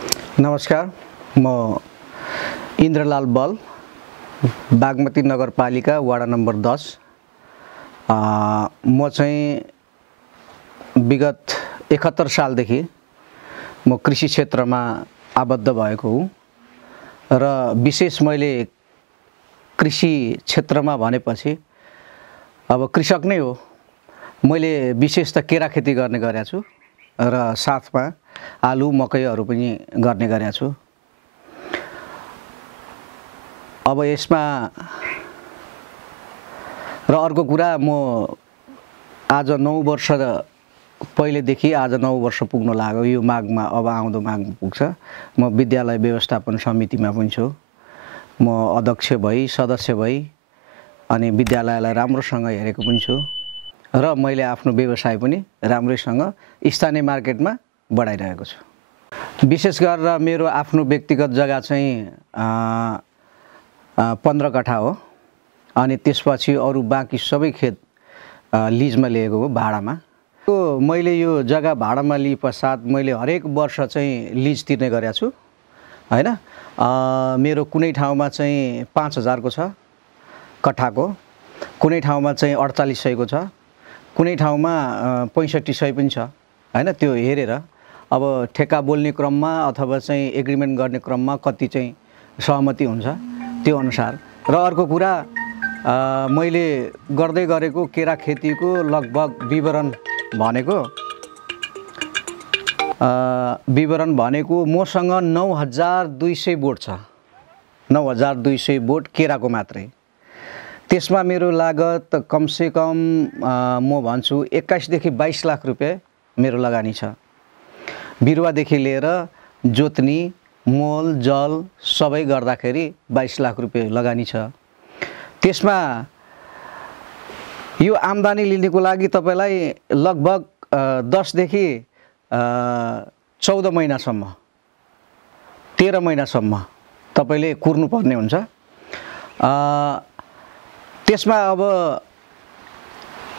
नमस्कार, म इन्द्रलाल बल, बागमती नगरपालिका वडा नम्बर 10। म चाहिँ विगत 71 सालदेखि म कृषि क्षेत्रमा आबद्ध भएको हुँ र विशेष मैले कृषि क्षेत्रमा भनेपछि अब कृषक नै हो। मैले विशेष त केरा खेती गर्ने गरेको छु र साथमा आलु मकैहरू पनि गर्ने गरेको छु। अब यसमा र अर्को कुरा, म आज 9 वर्ष पहिलेदेखि आज 9 वर्ष पुग्न लाग्यो। यो माघमा, अब आउँदो माघमा पुग्छ। म विद्यालय व्यवस्थापन समितिमा पनि छु। म अध्यक्ष भई, सदस्य भई अनि विद्यालयलाई राम्रोसँग हेरेको पनि छु र मैले आफ्नो व्यवसाय पनि राम्रैसँग स्थानीय मार्केटमा बढाइरहेको छु। विशेष गरेर मेरो आफ्नो व्यक्तिगत जग्गा चाहिँ 15 कठा हो अनि त्यसपछि अरू बाँकी सबै खेत लिजमा लिएको हो, भाडामा। मैले यो जग्गा भाडामा लिए पश्चात मैले हरेक वर्ष चाहिँ लिज तिर्ने गरेको छु, हैन। मेरो कुनै ठाउँमा चाहिँ 5000 को छ कट्ठाको, कुनै ठाउँमा चाहिँ 4800 को छ, कुनै ठाउँमा 6500 पनि छ, हैन। त्यो हेरेर अब ठेक्का बोल्ने क्रममा अथवा चाहिँ एग्रिमेन्ट गर्ने क्रममा कति चाहिँ सहमति हुन्छ त्यो अनुसार। र अर्को कुरा, मैले गर्दै गरेको केरा खेतीको लगभग विवरण भनेको मसँग 9200 बोट छ। 9200 बोट केराको मात्रै। त्यसमा मेरो लागत कमसेकम म भन्छु 21 देखि 22 लाख रुपैयाँ मेरो लगानी छ। बिरुवादेखि लिएर जोत्नी, मोल, जल सबै गर्दाखेरि 22 लाख रुपैयाँ लगानी छ। त्यसमा यो आम्दानी लिनको लागि तपाईलाई लगभग 10 देखि 14 महिनासम्म, 13 महिनासम्म तपाईले कुर्नुपर्ने हुन्छ। त्यसमा अब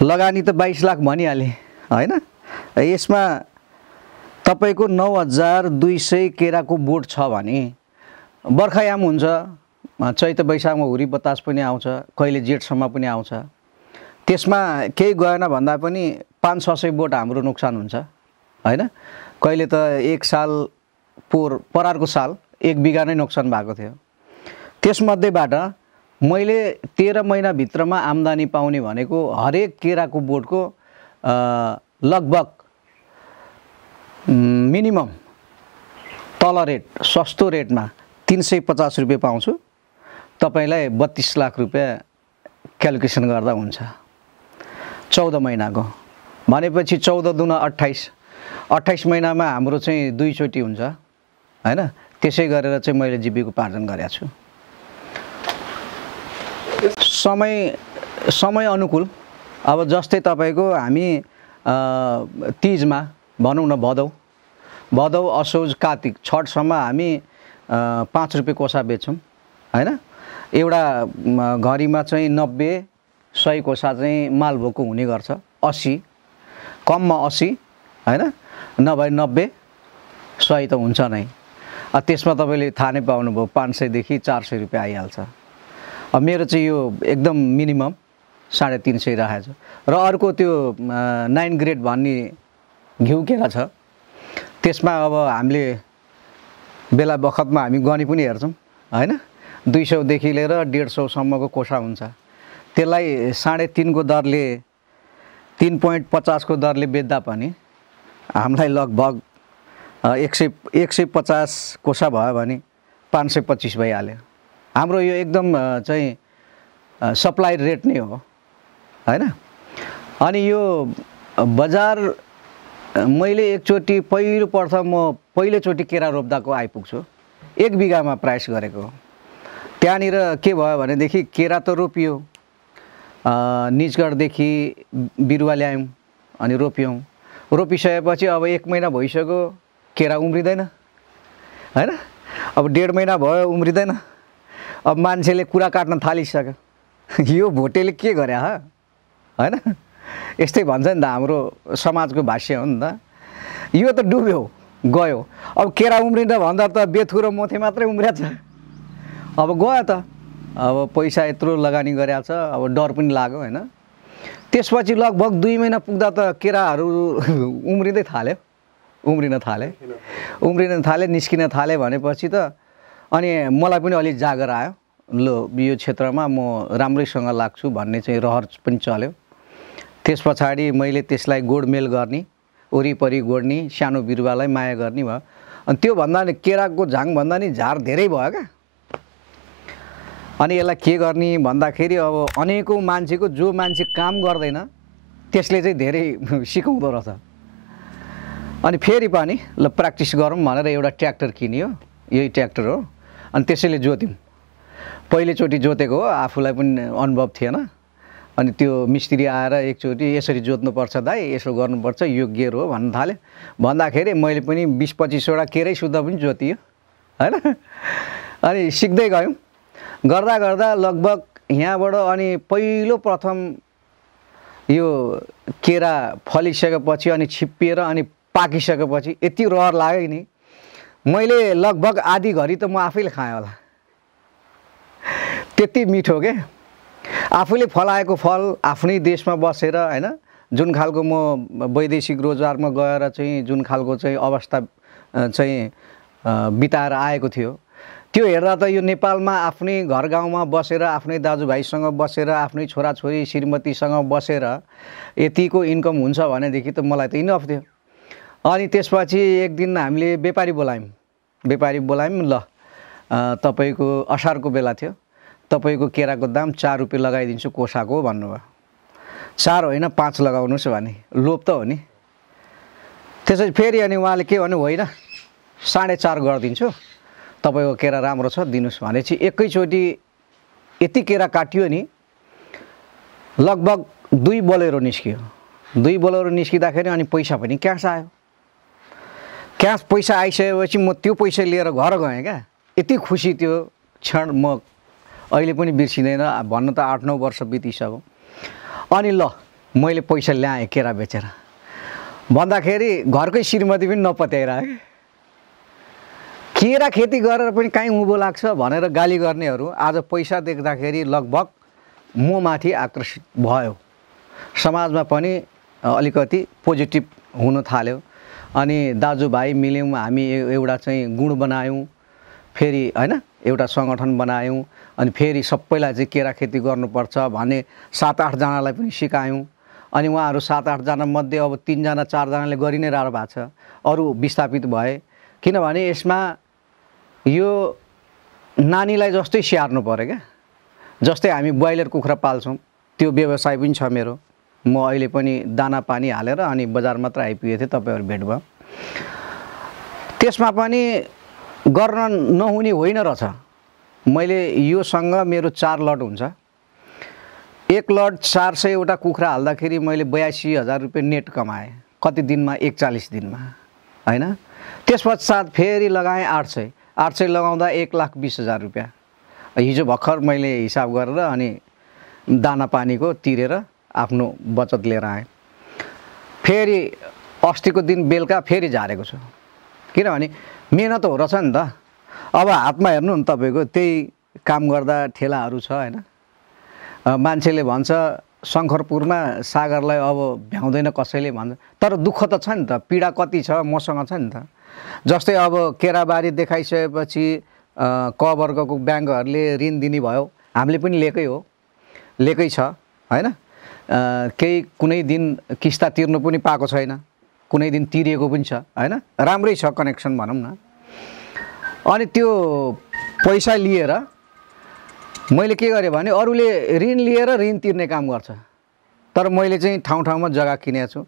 लगानी त 22 लाख भनिहाले, हैन। यसमा तपाईको 9200 केराको बोट छ भने बर्खायाम हुन्छ, चैत वैशाखमा हुरी बतास पनि आउँछ, कहिले जेठसम्म पनि आउँछ। त्यसमा केही गएन भन्दा पनि 500-600 बोट हाम्रो नोक्सान हुन्छ, हैन। कहिले त एक साल परारको साल 1 बिघा नै नोक्सान भएको थियो। त्यसमध्येबाट मैले 13 महिना भित्रमा आम्दानी पाउने भनेको हरेक केराको बोटको लगभग मिनिमम तल रेट, सस्तो रेटमा 350 रुपैयाँ पाउँछु। तपाईलाई 32 लाख रुपैयाँ क्याल्कुलेसन गर्दा हुन्छ 14 महिनाको। भनेपछि 14 दुना 28, 28 महिनामा हाम्रो चाहिँ 2 चोटि हुन्छ, हैन। त्यसै गरेर चाहिँ मैले जीविकोपार्जन गरेको छु। समय अनुकूल, अब जस्तै तपाईको हामी तीजमा भनौँ न, भदौ, असोज, कार्तिक, छठसम्म हामी 5 रुपैयाँ कोसा बेच्छौँ, हैन। एउटा घरीमा चाहिँ 90-100 कोसा चाहिँ मालभोगको हुने गर्छ। 80, कममा 80, हैन, नभए 90-100 त हुन्छ नै। त्यसमा तपाईले थाहा नै पाउनुभयो 500 देखि 400 रुपैयाँ आइहाल्छ। अब मेरो चाहिँ यो एकदम मिनिमम 350 राखेको छ। र अर्को त्यो 9 ग्रेड भन्ने घिउ केरा छ। त्यसमा अब हामीले बेला बखतमा हामी गनी पनि हेर्छौँ, हैन। 200 देखि लिएर 150 सम्मको कोसा हुन्छ। त्यसलाई 3.5 को दरले, 3.50 को दरले बेच्दा पनि हामीलाई लगभग 150 कोसा भयो भने 525 भइहाल्यो। हाम्रो यो एकदम चाहिँ सप्लाई रेट नै हो, हैन। अनि यो बजार मैले एकचोटि पहिलोचोटि केरा रोप्दाको आइपुग्छु। 1 बिघामा प्राइस गरेको। त्यहाँनिर के भयो भनेदेखि केरा त रोपियो, निजगढदेखि बिरुवा ल्यायौँ अनि रोप्यौँ। रोपिसकेपछि अब 1 महिना भइसक्यो, केरा उम्रिँदैन, हैन। अब 1.5 महिना भयो, उम्रिँदैन। अब मान्छेले कुरा काट्न थालिसक्यो, यो भोटेले के गरे, हैन। यस्तै भन्छ नि त, हाम्रो समाजको भाष्य हो नि त। यो त डुब्यो, गयो। अब केरा उम्रिँदा भन्दा त बेथु र मोथे मात्रै उम्रिया छ। अब गयो त, अब पैसा यत्रो लगानी गरेको छ, अब डर पनि लाग्यो होइन। त्यसपछि लगभग 2 महिना पुग्दा त केराहरू उम्रिँदै थाल्यो, उम्रिन थाले, निस्किन थाले भनेपछि त अनि मलाई पनि अलिक जागर आयो, ल यो क्षेत्रमा म राम्रैसँग लाग्छु भन्ने चाहिँ रहर पनि चल्यो। त्यस पछाडि मैले त्यसलाई गोडमेल गर्ने, वरिपरि गोड्ने, सानो बिरुवालाई माया गर्ने भयो। अनि त्यो भन्दा नि केराको झाङ भन्दा नि झार धेरै भयो क्या। अनि यसलाई के गर्ने भन्दाखेरि अब अनेकौँ मान्छेको, जो मान्छे काम गर्दैन त्यसले चाहिँ धेरै सिकाउँदो रहेछ। अनि फेरि पनि ल प्र्याक्टिस गरौँ भनेर एउटा ट्र्याक्टर किन्यो, यही ट्र्याक्टर हो। अनि त्यसैले जोत्यौँ। पहिलोचोटि जोतेको हो, आफूलाई पनि अनुभव थिएन। अनि त्यो मिस्त्री आएर एकचोटि यसरी जोत्नुपर्छ दाइ, यसो गर्नुपर्छ, यो गेयर हो भन्न थाल्यो। भन्दाखेरि मैले पनि 20-25वटा केरै सुत्दा पनि जोतियो होइन। अनि सिक्दै गयौँ, गर्दा गर्दा लगभग यहाँबाट अनि पहिलो प्रथम यो केरा फलिसकेपछि अनि छिप्पिएर अनि पाकिसकेपछि यति रहर लाग्यो नि, मैले लगभग आधी घडी त म आफैले खाएँ होला, त्यति मिठो के। आफूले फलाएको फल आफ्नै देशमा बसेर होइन, जुन खालको म वैदेशिक रोजगारमा गएर चाहिँ जुन खालको चाहिँ अवस्था चाहिँ बिताएर आएको थियो, त्यो हेर्दा त यो नेपालमा आफ्नै घर गाउँमा बसेर, आफ्नै दाजुभाइसँग बसेर, आफ्नै छोराछोरी श्रीमतीसँग बसेर यतिको इन्कम हुन्छ भनेदेखि त मलाई त इनफ थियो। अनि त्यसपछि एक दिन हामीले व्यापारी बोलायौँ, ल तपाईँको असारको बेला थियो, तपाईँको केराको दाम 4 रुपियाँ लगाइदिन्छु कोसाको भन्नुभयो। 4 होइन 5 लगाउनुहोस् भने, लोभ त हो नि। त्यसपछि फेरि अनि उहाँले के भन्नु, होइन 4.5 गरिदिन्छु, तपाईँको केरा राम्रो छ दिनुहोस् भनेपछि एकैचोटि यति केरा काटियो नि, लगभग 2 बोलेरो निस्कियो। 2 बोलेरो निस्किँदाखेरि अनि पैसा पनि क्यास आयो। क्यास पैसा आइसकेपछि म त्यो पैसा लिएर घर गएँ क्या। यति खुसी त्यो क्षण म अहिले पनि बिर्सिँदैन, भन्न त 8-9 वर्ष बितिसक्यो। अनि ल मैले पैसा ल्याएँ केरा बेचेर भन्दाखेरि घरकै श्रीमती पनि नपत्याइरह्यो। केरा खेती गरेर पनि काहीँ उँभो लाग्छ भनेर गाली गर्नेहरू आज पैसा देख्दाखेरि लगभग ममाथि आकर्षित भयो। समाजमा पनि अलिकति पोजिटिभ हुन थाल्यो। अनि दाजुभाइ मिल्यौँ, हामी एउटा चाहिँ गुण बनायौँ, फेरि होइन एउटा सङ्गठन बनायौँ। अनि फेरि सबैलाई चाहिँ केरा खेती गर्नुपर्छ भन्ने 7-8 जनालाई पनि सिकायौँ। अनि उहाँहरू 7-8 जना मध्ये अब 3 जना 4 जनाले गरि नै रहनु भएको छ, अरू विस्थापित भए। किनभने यसमा यो नानीलाई जस्तै स्याहार्नु पर्यो क्या। जस्तै हामी ब्रोइलर कुखुरा पाल्छौँ, त्यो व्यवसाय पनि छ मेरो। म अहिले पनि दाना पानी हालेर अनि बजार मात्र आइपुगेको थिएँ, तपाईँहरू भेट भयो। त्यसमा पनि गर्न नहुने होइन रहेछ। मैले योसँग मेरो 4 लट हुन्छ। 1 लट 400वटा कुखुरा हाल्दाखेरि मैले 82,000 रुपियाँ नेट कमाएँ। कति दिनमा? 41 दिनमा होइन। त्यस पश्चात फेरि लगाएँ 800 लगाउँदा 1,20,000 रुपियाँ। हिजो भर्खर मैले हिसाब गरेर अनि दाना पानीको तिरेर आफ्नो बचत लिएर आएँ। फेरि अस्तिको दिन बेलुका फेरि झारेको छु, किनभने मेहनत हो रहेछ नि त। अब हातमा हेर्नु न तपाईँको त्यही काम गर्दा ठेलाहरू छ होइन। मान्छेले भन्छ शङ्करपुरमा सागरलाई अब भ्याउँदैन कसैले भन्छ, तर दुःख त छ नि त, पीडा कति छ मसँग छ नि त। जस्तै अब केराबारी देखाइसकेपछि क वर्गको ब्याङ्कहरूले ऋण दिने भयो, हामीले पनि लिएकै छ होइन। केही कुनै दिन किस्ता तिर्नु पनि पाएको छैन, कुनै दिन तिरिएको पनि छ होइन। राम्रै छ कनेक्सन भनौँ न। अनि त्यो पैसा लिएर मैले के गरेँ भने अरूले ऋण लिएर ऋण तिर्ने काम गर्छ, तर मैले चाहिँ ठाउँ ठाउँमा जग्गा किनेको छु।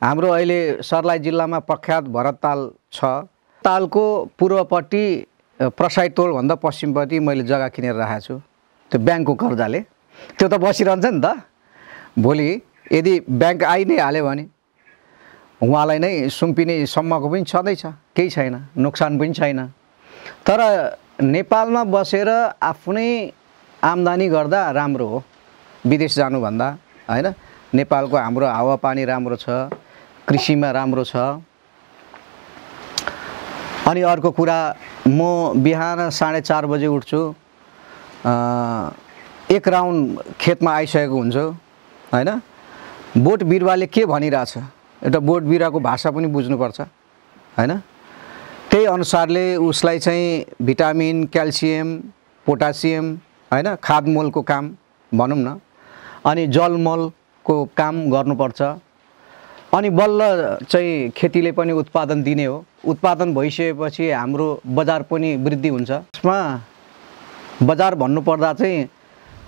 हाम्रो अहिले सर्लाही जिल्लामा प्रख्यात भरत ताल छ। तालको पूर्वपट्टि प्रसाई तोलभन्दा पश्चिमपट्टि मैले जग्गा किनेर राखेको छु। त्यो ब्याङ्कको कर्जाले त्यो त बसिरहन्छ नि त। भोलि यदि ब्याङ्क आइ नै हाल्यो भने उहाँलाई नै सुम्पिने सम्मको पनि छँदैछ, केही छैन, नोक्सान पनि छैन। तर नेपालमा बसेर आफ्नै आम्दानी गर्दा राम्रो हो विदेश जानुभन्दा होइन। नेपालको हाम्रो हावापानी राम्रो छ, कृषिमा राम्रो छ। अनि अर्को कुरा, म बिहान 4:30 बजे उठ्छु, एक राउन्ड खेतमा आइसकेको हुन्छु हैन। बोट बिरुवाले के भनिरहेछ, एउटा बोट बिरुवाको भाषा पनि बुझ्नुपर्छ हैन। त्यही अनुसारले उसलाई चाहिँ भिटामिन, क्याल्सियम, पोटासियम हैन, खादमोलको काम भनौँ न, अनि जलमलको काम गर्नुपर्छ। अनि बल्ल चाहिँ खेतीले पनि उत्पादन दिने हो। उत्पादन भइसकेपछि हाम्रो बजार पनि वृद्धि हुन्छ। यसमा बजार भन्नुपर्दा चाहिँ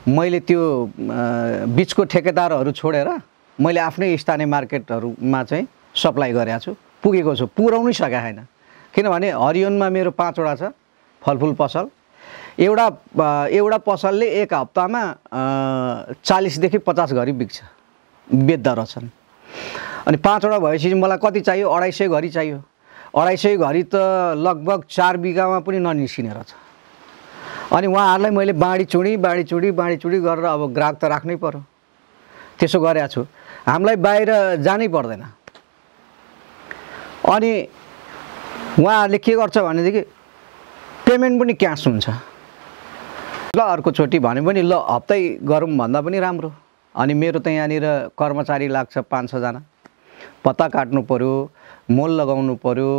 मैले त्यो बिचको ठेकेदारहरू छोडेर मैले आफ्नै स्थानीय मार्केटहरूमा चाहिँ सप्लाई गरेको छु, पुगेको छु, पुर्याउनै सकेको छैन। किनभने हरियोनमा मेरो 5वटा छ फलफुल पसल। एउटा पसलले एक हप्तामा 40 देखि 50 घडी बेच्दा रहेछन्। अनि 5वटा भएपछि मलाई कति चाहियो? 250 घडी चाहियो। 250 घडी त लगभग 4 बिघामा पनि ननिस्किने रहेछ। अनि उहाँहरूलाई मैले बाँडीचुँडी गरेर अब ग्राहक त राख्नै पर्यो, त्यसो गरेको छु। हामीलाई बाहिर जानै पर्दैन। अनि उहाँहरूले के गर्छ भनेदेखि पेमेन्ट पनि क्यास हुन्छ। ल अर्कोचोटि भने पनि ल हप्तै गरौँ भन्दा पनि राम्रो। अनि मेरो त यहाँनिर कर्मचारी लाग्छ 5-6 जना, पत्ता काट्नु पर्यो, मोल लगाउनु पर्यो,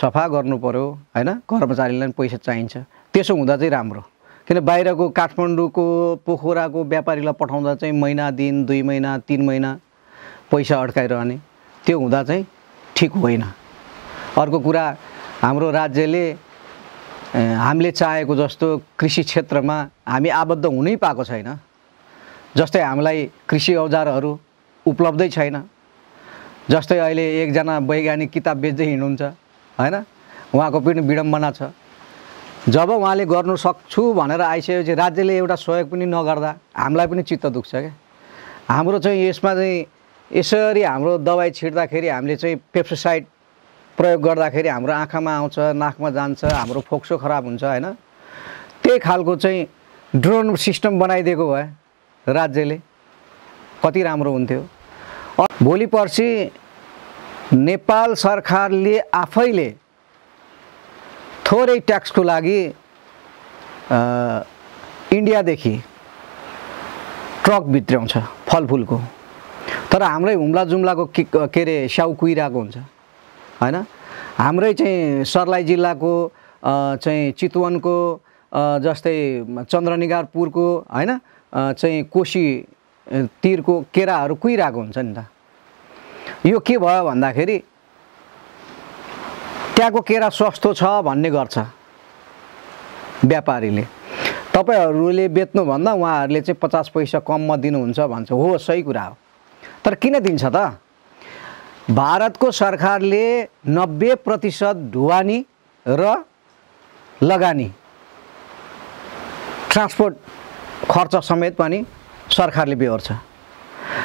सफा गर्नु पर्यो हैन। कर्मचारीलाई पनि पैसा चाहिन्छ। त्यसो हुँदा चाहिँ राम्रो। किन बाहिरको काठमाडौँको पोखराको व्यापारीलाई पठाउँदा चाहिँ महिना दिन, 2 महिना, 3 महिना पैसा अड्काइरहने, त्यो हुँदा चाहिँ ठिक होइन। अर्को कुरा, हाम्रो राज्यले हामीले चाहेको जस्तो कृषि क्षेत्रमा हामी आबद्ध हुनै पाएको छैन। जस्तै हामीलाई कृषि औजारहरू उपलब्धै छैन। जस्तै अहिले एकजना वैज्ञानिक किताब बेच्दै हिँड्नुहुन्छ हैन, उहाँको पनि विडम्बना छ। जब उहाँले गर्नु सक्छु भनेर आइसकेपछि राज्यले एउटा सहयोग पनि नगर्दा हामीलाई पनि चित्त दुख्छ क्या। हाम्रो चाहिँ यसमा चाहिँ यसरी हाम्रो दबाई छिट्दाखेरि हामीले चाहिँ पेप्टिसाइड प्रयोग गर्दाखेरि हाम्रो आँखामा आउँछ, नाकमा जान्छ, हाम्रो फोक्सो खराब हुन्छ हैन। त्यही खालको चाहिँ ड्रोन सिस्टम बनाइदिएको भए राज्यले कति राम्रो हुन्थ्यो। भोलि पर्सि नेपाल सरकारले आफैले थोरै ट्याक्सको लागि इन्डियादेखि ट्रक भित्र्याउँछ फलफुलको। तर हाम्रै हुम्ला जुम्लाको के अरे स्याउ कुहिरहेको हुन्छ हैन। हाम्रै चाहिँ सर्लाही जिल्लाको चाहिँ चितवनको जस्तै चन्द्रनिगारपुरको हैन चाहिँ कोशी तीरको केराहरू कुहिरहेको हुन्छ नि त। यो के भयो भन्दाखेरि त्यहाँको केरा सस्तो छ भन्ने गर्छ व्यापारीले। तपाईहरूले बेच्नुभन्दा उहाँहरूले चाहिँ 50 पैसा कममा दिनुहुन्छ भन्छ। हो, सही कुरा हो। तर किन दिन्छ त? भारतको सरकारले 90% ढुवानी र लगानी ट्रान्सपोर्ट खर्च समेत पनि सरकारले बेहोर्छ।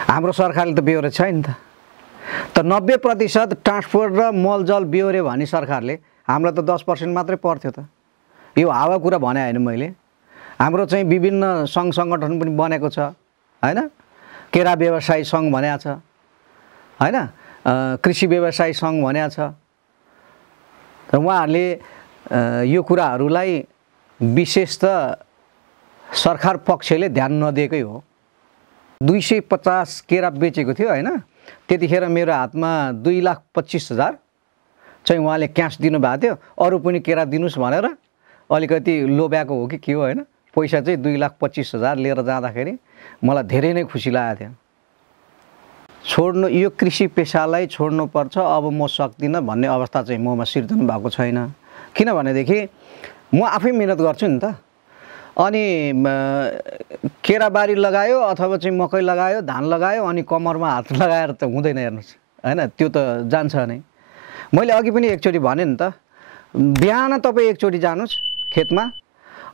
हाम्रो सरकारले त बेहोरे छैन त। 90% ट्रान्सपोर्ट र मलजल बेहोर्यो भने सरकारले, हामीलाई त 10% मात्रै पर्थ्यो त। यो हावा कुरा भने होइन मैले। हाम्रो चाहिँ विभिन्न सङ्घ सङ्गठन पनि बनेको छ हैन। केरा व्यवसायी सङ्घ भनेको छ हैन, कृषि व्यवसायी सङ्घ भनेको छ। र उहाँहरूले यो कुराहरूलाई विशेष त सरकार पक्षले ध्यान नदिएकै हो। 250 केरा बेचेको थियो हैन। त्यतिखेर मेरो हातमा 2,25,000 चाहिँ उहाँले क्यास दिनुभएको थियो। अरू पनि केरा दिनुस् भनेर अलिकति लोभ्याएको हो कि के हो हैन। पैसा चाहिँ 2,25,000 लिएर जाँदाखेरि मलाई धेरै नै खुसी लागेको थियो। छोड्नु, यो कृषि पेसालाई छोड्नुपर्छ, अब म सक्दिनँ भन्ने अवस्था चाहिँ ममा सिर्जना भएको छैन। किनभनेदेखि म आफै मिहिनेत गर्छु नि त। अनि केराबारी लगायो अथवा चाहिँ मकै लगायो, धान लगायो, अनि कम्मरमा हात लगाएर त हुँदैन हेर्नुहोस् हैन। त्यो त जान्छ नै। मैले अघि पनि एकचोटि भने नि त, बिहान तपाईँ एकचोटि जानुहोस् खेतमा,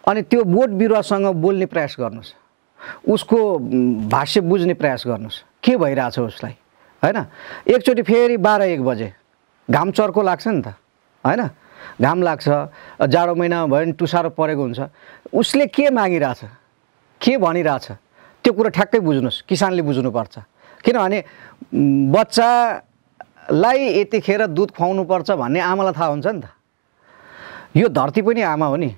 अनि त्यो बोट बिरुवासँग बोल्ने प्रयास गर्नुहोस्, उसको भाष्य बुझ्ने प्रयास गर्नुहोस्, के भइरहेछ उसलाई हैन। एकचोटि फेरि 12-1 बजे घाम चर्को लाग्छ नि त हैन। घाम लाग्छ, जाडो महिना भयो भने टुसारो परेको हुन्छ। उसले के मागिरहेछ, के भनिरहेछ, त्यो कुरा ठ्याक्कै बुझ्नुहोस्। किसानले बुझ्नुपर्छ। किनभने बच्चालाई यतिखेर दुध खुवाउनुपर्छ भन्ने आमालाई थाहा हुन्छ नि त। यो धरती पनि आमा हो नि,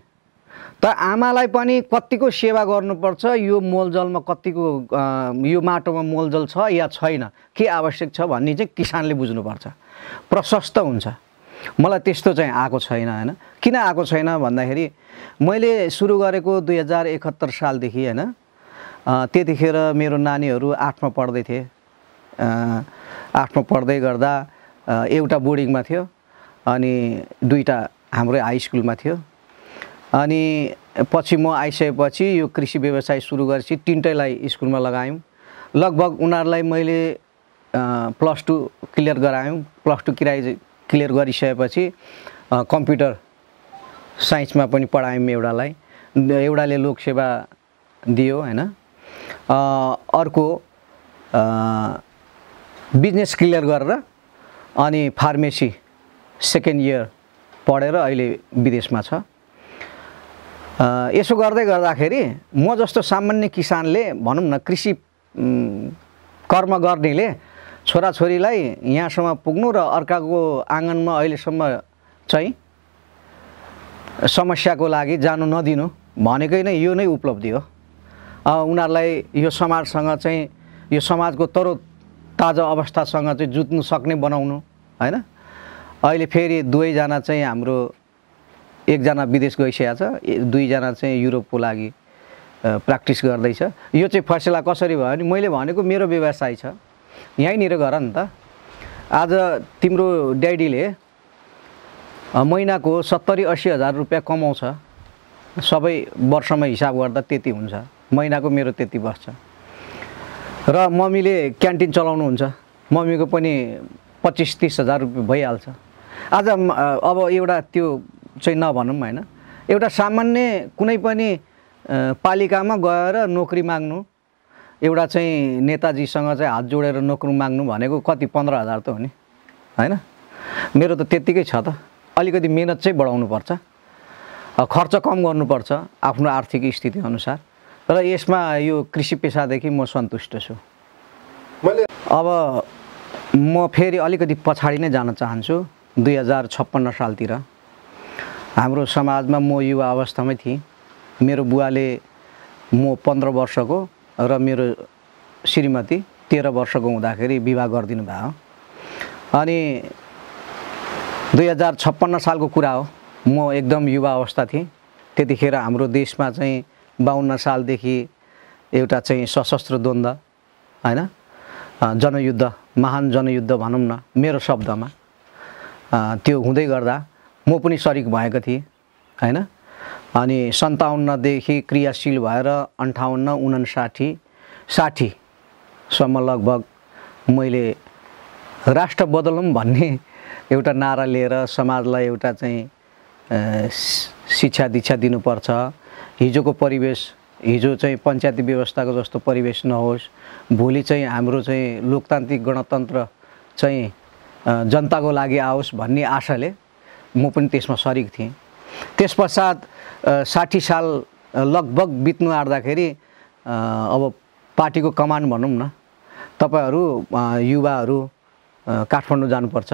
त आमालाई पनि कतिको सेवा गर्नुपर्छ, यो मोलजलमा कतिको यो माटोमा मोलजल छ या छैन, के आवश्यक छ भन्ने चाहिँ किसानले बुझ्नुपर्छ, प्रशस्त हुन्छ। मलाई त्यस्तो चाहिँ आएको छैन हैन। किन आएको छैन भन्दाखेरि मैले सुरु गरेको 2071 सालदेखि हैन, त्यतिखेर मेरो नानीहरू 8मा पढ्दै थिए। 8मा पढ्दै गर्दा एउटा बोर्डिङमा थियो अनि दुईटा हाम्रो हाई स्कुलमा थियो। अनि पछि म आइसकेपछि यो कृषि व्यवसाय सुरु गरेपछि तीनटैलाई स्कुलमा लगायौँ। लगभग उनीहरूलाई मैले +2 क्लियर गरायौँ। +2 क्लियर गरिसकेपछि कम्प्युटर साइन्समा पनि पढायौँ एउटालाई, एउटाले लोकसेवा दियो हैन। अर्को बिजनेस क्लियर गरेर अनि फार्मेसी सेकेन्ड इयर पढेर अहिले विदेशमा छ। यसो गर्दै गर्दाखेरि म जस्तो सामान्य किसानले भनौँ न कृषि कर्म गर्नेले छोराछोरीलाई यहाँसम्म पुग्नु र अर्काको आँगनमा अहिलेसम्म चाहिँ समस्याको लागि जानु नदिनु भनेकै नै यो नै उपलब्धि हो। उनीहरूलाई यो समाजसँग चाहिँ यो समाजको तरोताजा अवस्थासँग चाहिँ जुत्नु सक्ने बनाउनु हैन। अहिले फेरि दुवैजना चाहिँ हाम्रो एकजना विदेश गइसकेको छ, दुईजना चाहिँ युरोपको लागि प्र्याक्टिस गर्दैछ। यो चाहिँ फैसला कसरी भयो भने मैले भनेको मेरो व्यवसाय छ, यहीँनिर गर नि त। आज तिम्रो ड्याडीले महिनाको 70-80 हजार रुपियाँ कमाउँछ, सबै वर्षमा हिसाब गर्दा त्यति हुन्छ, महिनाको मेरो त्यति बस्छ। र मम्मीले क्यान्टिन चलाउनुहुन्छ, मम्मीको पनि 25-30 हजार रुपियाँ भइहाल्छ। आज अब एउटा त्यो चाहिँ नभनौँ हैन, एउटा सामान्य कुनै पनि पालिकामा गएर नोकरी माग्नु, एउटा चाहिँ नेताजीसँग चाहिँ हात जोडेर नोकरी माग्नु भनेको कति 15 हजार त हो नि हैन। मेरो त त्यत्तिकै छ त। अलिकति मेहनत चाहिँ बढाउनु पर्छ, खर्च कम गर्नुपर्छ आफ्नो आर्थिक स्थिति अनुसार। र यसमा यो कृषि पेसादेखि म सन्तुष्ट छु। अब म फेरि अलिकति पछाडि नै जान चाहन्छु। 2056 सालतिर हाम्रो समाजमा म युवा अवस्थामै थिएँ। मेरो बुवाले, म 15 वर्षको र मेरो श्रीमती 13 वर्षको हुँदाखेरि विवाह गरिदिनु भयो। अनि 2056 सालको कुरा हो, म एकदम युवा अवस्था थिएँ। त्यतिखेर हाम्रो देशमा चाहिँ 52 सालदेखि एउटा चाहिँ सशस्त्र द्वन्द्व हैन, जनयुद्ध, महान जनयुद्ध भनौँ न मेरो शब्दमा, त्यो हुँदै गर्दा म पनि सरिक भएको थिएँ हैन। अनि 57 देखि क्रियाशील भएर 58, 59, 60 सम्म लगभग मैले राष्ट्र बदलौँ भन्ने एउटा नारा लिएर समाजलाई एउटा चाहिँ शिक्षा दीक्षा दिनुपर्छ। हिजोको परिवेश, हिजो चाहिँ पञ्चायती व्यवस्थाको जस्तो परिवेश नहोस्, भोलि चाहिँ हाम्रो चाहिँ लोकतान्त्रिक गणतन्त्र चाहिँ जनताको लागि आओस् भन्ने आशाले म पनि त्यसमा सरिक थिएँ। त्यसपश्चात 60 साल लगभग बित्नु आँट्दाखेरि अब पार्टीको कमान्ड भनौँ न, तपाईहरू युवाहरू काठमाडौँ जानुपर्छ।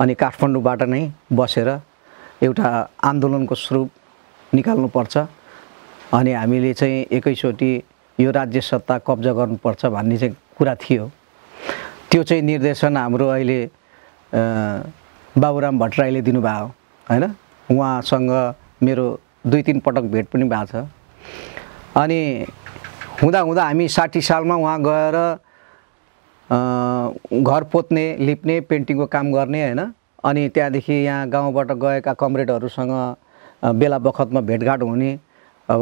अनि काठमाडौँबाट नै बसेर एउटा आन्दोलनको स्वरूप निकाल्नुपर्छ। अनि हामीले चाहिँ एकैचोटि यो राज्य सत्ता कब्जा गर्नुपर्छ भन्ने चाहिँ कुरा थियो। त्यो चाहिँ निर्देशन हाम्रो अहिले बाबुराम भट्टराईले दिनुभयो हैन। उहाँसँग मेरो 2-3 पटक भेट पनि भएको छ। अनि हुँदा हुँदा हामी 60 सालमा उहाँ गएर घर पोत्ने, लिप्ने, पेन्टिङको काम गर्ने हैन। अनि त्यहाँदेखि यहाँ गाउँबाट गएका कमरेडहरूसँग बेला बखतमा भेटघाट हुने। अब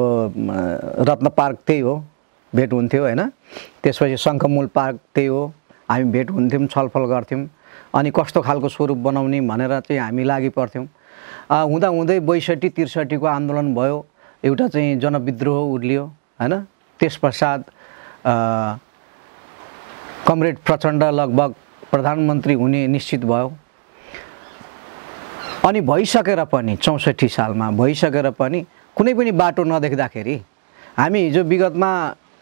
रत्न पार्क त्यही हो, भेट हुन्थ्यो हैन। त्यसपछि शङ्खमूल पार्क त्यही हो, हामी भेट हुन्थ्यौँ, छलफल गर्थ्यौँ। अनि कस्तो खालको स्वरूप बनाउने भनेर चाहिँ हामी लागि पर्थ्यौँ। हुँदा हुँदै 62-63 को आन्दोलन भयो, एउटा चाहिँ जनविद्रोह उर्लियो हैन। त्यसपश्चात कमरेड प्रचण्ड लगभग प्रधानमन्त्री हुने निश्चित भयो। अनि भइसकेर पनि 64 सालमा भइसकेर पनि कुनै पनि बाटो नदेख्दाखेरि हामी हिजो विगतमा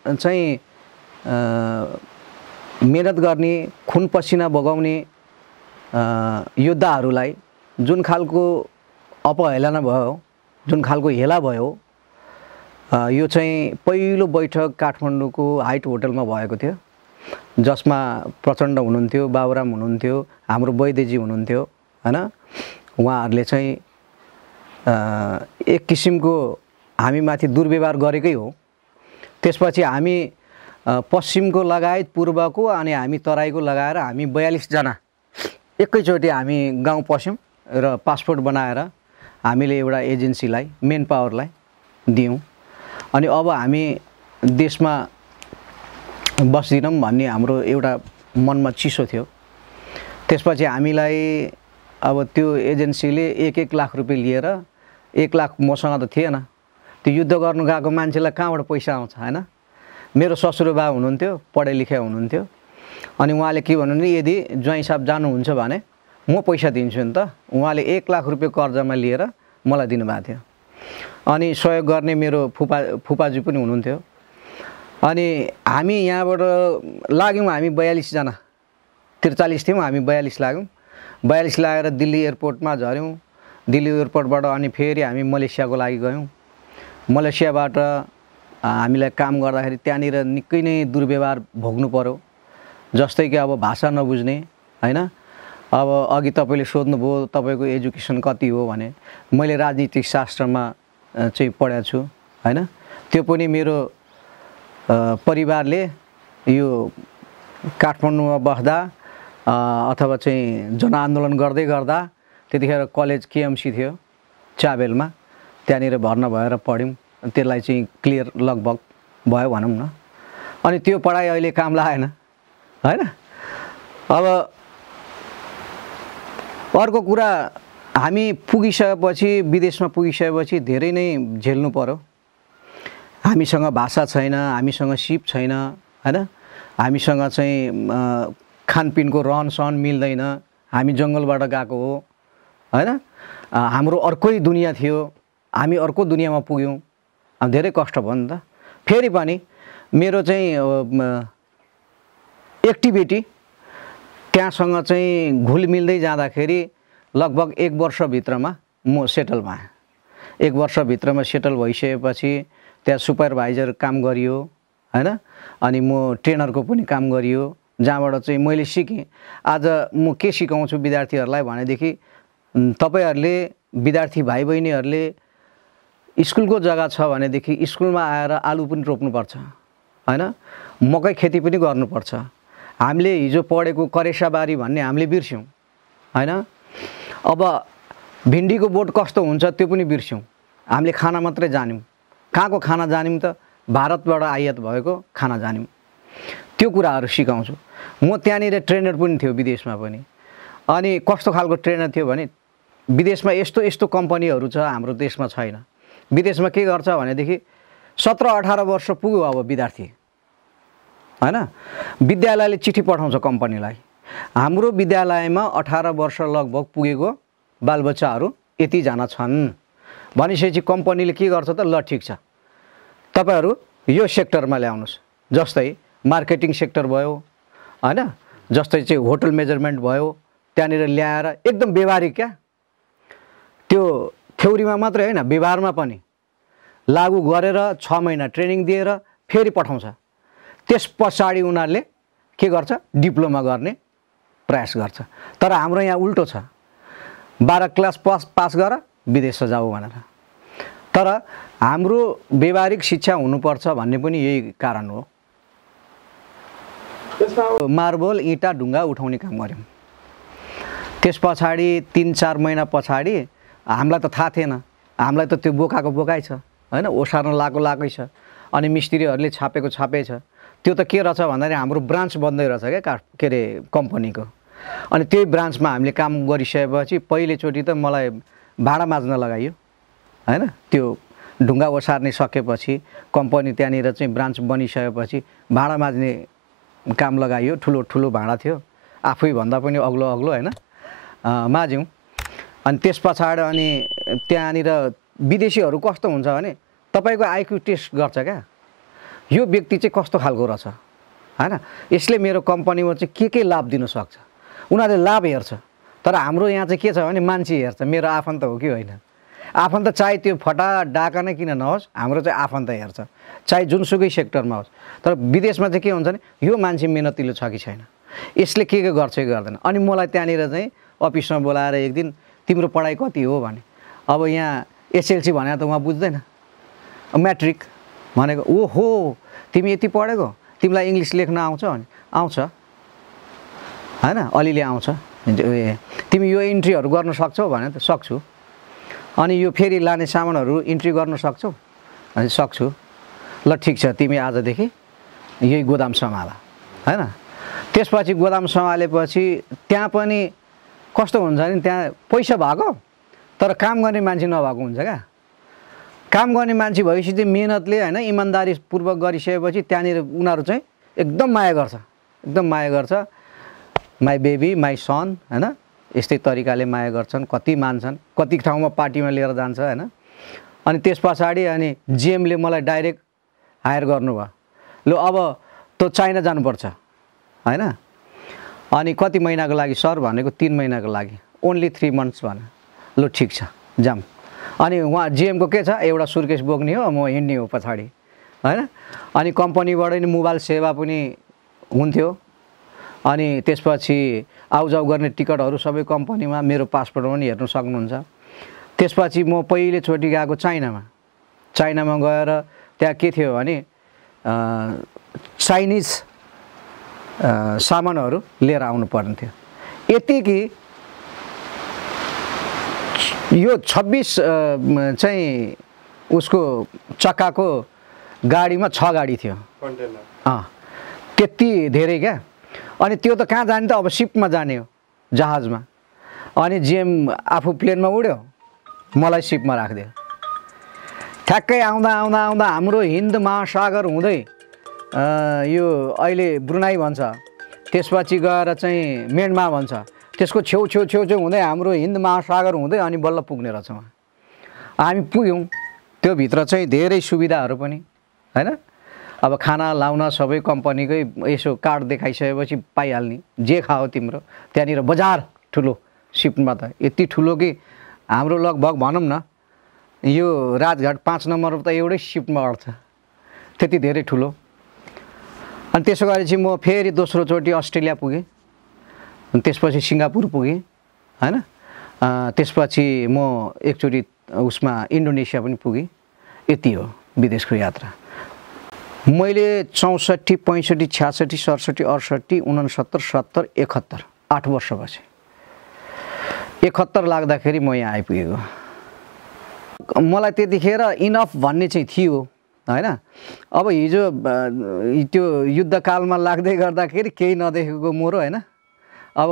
चाहिँ मेहनत गर्ने, खुन पसिना बगाउने योद्धाहरूलाई जुन खालको अपहेलना भयो, जुन खालको हेला भयो, यो चाहिँ पहिलो बैठक काठमाडौँको हाइट होटलमा भएको थियो, जसमा प्रचण्ड हुनुहुन्थ्यो, बाबुराम हुनुहुन्थ्यो, हाम्रो वैद्यजी हुनुहुन्थ्यो हैन। उहाँहरूले चाहिँ एक किसिमको हामीमाथि दुर्व्यवहार गरेकै हो। त्यसपछि हामी पश्चिमको लगायत पूर्वको अनि हामी तराईको लगाएर हामी 42 जना एकैचोटि हामी गाउँ पस्यौँ र पासपोर्ट बनाएर हामीले एउटा एजेन्सीलाई, मेन पावरलाई दियौँ। अनि अब हामी देशमा बस्दिनौँ भन्ने हाम्रो एउटा मनमा चिसो थियो। त्यसपछि हामीलाई अब त्यो एजेन्सीले 1-1 लाख रुपियाँ लिएर, 1 लाख मसँग त थिएन, त्यो युद्ध गर्नु गएको मान्छेलाई कहाँबाट पैसा आउँछ हैन। मेरो ससुरबा हुनुहुन्थ्यो, पढे लेखे हुनुहुन्थ्यो, अनि उहाँले के भन्नुहुन्थ्यो, यदि ज्वाइँ साहब जानुहुन्छ भने म पैसा दिन्छु नि त। उहाँले 1 लाख रुपियाँ कर्जामा लिएर मलाई दिनुभएको थियो। अनि सहयोग गर्ने मेरो फुपाजी पनि हुनुहुन्थ्यो। अनि हामी यहाँबाट लाग्यौँ, हामी 42 जना, 43 थियौँ, हामी 42 लाग्यौँ। 42 लागेर दिल्ली एयरपोर्टमा झऱ्यौँ। दिल्ली एयरपोर्टबाट अनि फेरि हामी मलेसियाको लागि गयौँ। मलेसियाबाट हामीलाई काम गर्दाखेरि त्यहाँनिर निकै नै दुर्व्यवहार भोग्नु पर्यो। जस्तै कि अब भाषा नबुझ्ने हैन। अब अघि तपाईँले सोध्नुभयो तपाईँको एजुकेसन कति हो भने, मैले राजनीतिक शास्त्रमा चाहिँ पढेको छु हैन। त्यो पनि मेरो परिवारले यो काठमाडौँमा बस्दा अथवा चाहिँ जनआन्दोलन गर्दै गर्दा, त्यतिखेर कलेज केएमसी थियो चाबेलमा, त्यहाँनिर भर्ना भएर पढ्यौँ। त्यसलाई चाहिँ क्लियर लगभग भयो भनौँ न। अनि त्यो पढाइ अहिले काम लागेन हैन। अब अर्को कुरा, हामी पुगिसकेपछि, विदेशमा पुगिसकेपछि धेरै नै झेल्नु पर्यो। हामीसँग भाषा छैन, हामीसँग सिप छैन हैन। हामीसँग चाहिँ खानपिनको रहनसहन मिल्दैन, हामी जङ्गलबाट गएको हो हैन। हाम्रो अर्कै दुनियाँ थियो, हामी अर्को दुनियाँमा पुग्यौँ, धेरै कष्ट भयो नि त। फेरि पनि मेरो चाहिँ एक्टिभिटी त्यहाँसँग चाहिँ घुल मिल्दै जाँदाखेरि लगभग 1 वर्षभित्रमा म सेटल भएँ। 1 वर्षभित्रमा सेटल भइसकेपछि त्यहाँ सुपरभाइजर काम गरियो हैन। अनि म ट्रेनरको पनि काम गरियो, जहाँबाट चाहिँ मैले सिकेँ। आज म के सिकाउँछु विद्यार्थीहरूलाई भनेदेखि, तपाईँहरूले विद्यार्थी भाइ बहिनीहरूले स्कुलको जग्गा छ भनेदेखि स्कुलमा आएर आलु पनि रोप्नुपर्छ हैन, मकै खेती पनि गर्नुपर्छ। हामीले हिजो पढेको करेसाबारी भन्ने हामीले बिर्स्यौँ हैन। अब भिन्डीको बोट कस्तो हुन्छ त्यो पनि बिर्स्यौँ। हामीले खाना मात्रै जान्यौँ। कहाँको खाना जान्यौँ त? भारतबाट आयात भएको खाना जान्यौँ। त्यो कुराहरू सिकाउँछु। म त्यहाँनिर ट्रेनर पनि थियो विदेशमा पनि। अनि कस्तो खालको ट्रेनर थियो भने, विदेशमा यस्तो यस्तो कम्पनीहरू छ, हाम्रो देशमा छैन। विदेशमा के गर्छ भनेदेखि 17-18 वर्ष पुग्यो अब विद्यार्थी हैन, विद्यालयले चिठी पठाउँछ कम्पनीलाई, हाम्रो विद्यालयमा 18 वर्ष लगभग पुगेको बालबच्चाहरू यतिजना छन् भनिसकेपछि कम्पनीले के गर्छ त, ल ठिक छ, तपाईँहरू यो सेक्टरमा ल्याउनुहोस्। जस्तै मार्केटिङ सेक्टर भयो हैन, जस्तै चाहिँ होटल मेजरमेन्ट भयो, त्यहाँनिर ल्याएर एकदम व्यवहारिक क्या, त्यो थ्योरीमा मात्रै हैन, व्यवहारमा पनि लागू गरेर 6 महिना ट्रेनिङ दिएर फेरि पठाउँछ। त्यस पछाडि उनीहरूले के गर्छ, डिप्लोमा गर्ने प्रयास गर्छ। तर हाम्रो यहाँ उल्टो छ, 12 क्लास पास गर विदेश जाऊ भनेर। तर हाम्रो व्यवहारिक शिक्षा हुनुपर्छ भन्ने पनि यही कारण हो। मार्बल इँटा ढुङ्गा उठाउने काम गऱ्यौँ। त्यस पछाडि 3-4 महिना पछाडि हामीलाई त थाहा थिएन, हामीलाई त त्यो बोकाको बोकाइ छ हैन, ओसार्न लागेकै छ। अनि मिस्त्रीहरूले छापेको छापै छ। त्यो त के रहेछ भन्दाखेरि हाम्रो ब्रान्च बन्दै रहेछ क्या के अरे कम्पनीको। अनि त्यही ब्रान्चमा हामीले काम गरिसकेपछि पहिलोचोटि त मलाई भाडा माझ्न लगाइयो हैन। त्यो ढुङ्गा ओसार्ने सकेपछि कम्पनी त्यहाँनिर चाहिँ ब्रान्च बनिसकेपछि भाडा माझ्ने काम लगाइयो। ठुलो ठुलो भाडा थियो, आफै भन्दा पनि अग्लो अग्लो हैन, माझ्यौँ। अनि त्यस पछाडि अनि त्यहाँनिर विदेशीहरू कस्तो हुन्छ भने तपाईँको आइक्यू टेस्ट गर्छ क्या, यो व्यक्ति चाहिँ कस्तो खालको रहेछ हैन, यसले मेरो कम्पनीमा चाहिँ के लाभ दिन सक्छ, उनीहरूले लाभ हेर्छ। तर हाम्रो यहाँ चाहिँ के छ भने मान्छे हेर्छ, मेरो आफन्त हो कि होइन आफन्त चाहे त्यो फटा डाका नै किन नहोस्, हाम्रो चाहिँ आफन्त हेर्छ, चाहे जुनसुकै सेक्टरमा होस्। तर विदेशमा चाहिँ के हुन्छ भने यो मान्छे मेहनतिलो छ कि छैन, यसले के गर्छ कि गर्दैन। अनि मलाई त्यहाँनिर चाहिँ अफिसमा बोलाएर एक दिन तिम्रो पढाइ कति हो भने, अब यहाँ एसएलसी भने त उहाँ बुझ्दैन, म्याट्रिक भनेको ओहो तिमी यति पढेको, तिमीलाई इङ्ग्लिस लेख्न आउँछ भने आउँछ होइन, अलिअलि आउँछ, तिमी यो इन्ट्रीहरू गर्न सक्छौ भने त सक्छु, अनि यो फेरि लाने सामानहरू इन्ट्री गर्न सक्छौ भने सक्छु, ल ठिक छ तिमी आजदेखि यही गोदाम सम्हाल होइन। त्यसपछि गोदाम सम्हालेपछि त्यहाँ पनि कस्तो हुन्छ नि, त्यहाँ पैसा भएको तर काम गर्ने मान्छे नभएको हुन्छ क्या। काम गर्ने मान्छे भएपछि चाहिँ मेहनतले होइन इमान्दारीपूर्वक गरिसकेपछि त्यहाँनिर उनीहरू चाहिँ एकदम माया गर्छ, एकदम माया गर्छ, माई बेबी माई सन होइन, यस्तै तरिकाले माया गर्छन्, कति मान्छन्, कति ठाउँमा पार्टीमा लिएर जान्छ होइन। अनि त्यस पछाडि अनि जिएमले मलाई डाइरेक्ट हायर गर्नुभयो, लु अब तँ चाइना जानुपर्छ होइन। अनि कति महिनाको लागि सर भनेको 3 महिनाको लागि, ओन्ली 3 months भने, लु ठिक छ जाऊँ। अनि उहाँ जिएमको के छ, एउटा सुर्केस बोक्ने हो, म हिँड्ने हो पछाडि होइन। अनि कम्पनीबाट नि मोबाइल सेवा पनि हुन्थ्यो, अनि त्यसपछि आउजाउ गर्ने टिकटहरू सबै कम्पनीमा, मेरो पासपोर्टमा पनि हेर्नु सक्नुहुन्छ। त्यसपछि म पहिलोचोटि गएको चाइनामा गएर त्यहाँ के थियो भने चाइनिज सामानहरू लिएर आउनु पर्ने थियो। यति कि यो 26 चाहिँ उसको चक्काको गाडीमा 6 गाडी थियो, त्यति धेरै क्या। अनि त्यो त कहाँ जाने त, अब सिपमा जाने हो, जहाजमा। अनि जिएम आफू प्लेनमा उड्यो, मलाई सिपमा राखिदियो। ठ्याक्कै आउँदा आउँदा आउँदा हाम्रो हिन्द महासागर हुँदै यो अहिले ब्रुनाई भन्छ, त्यसपछि गएर चाहिँ म्यानमार भन्छ, त्यसको छेउ हुँदै हाम्रो हिन्द महासागर हुँदै अनि बल्ल पुग्ने रहेछौँ हामी। पुग्यौँ, त्यो भित्र चाहिँ धेरै सुविधाहरू पनि होइन। अब खाना लाउन सबै कम्पनीकै यसो कार्ड देखाइसकेपछि पाइहाल्ने, जे खाओ तिम्रो। त्यहाँनिर बजार ठुलो, सिपमा त यति ठुलो कि हाम्रो लगभग भनौँ न यो राजघाट 5 नम्बर त एउटै सिपमा अट्छ, त्यति धेरै ठुलो। अनि त्यसो गरेपछि म फेरि दोस्रोचोटि अस्ट्रेलिया पुगेँ, त्यसपछि सिङ्गापुर पुगेँ होइन। त्यसपछि म एकचोटि उसमा इन्डोनेसिया पनि पुगेँ। यति हो विदेशको यात्रा। मैले 64, 65, 66, 67, 68, 69, 70, 71 8 वर्ष बसेँ। 71 लाग्दाखेरि म यहाँ आइपुगेको। मलाई त्यतिखेर इनफ भन्ने चाहिँ थियो होइन। अब हिजो त्यो युद्धकालमा लाग्दै गर्दाखेरि केही नदेखेको मोरो होइन। अब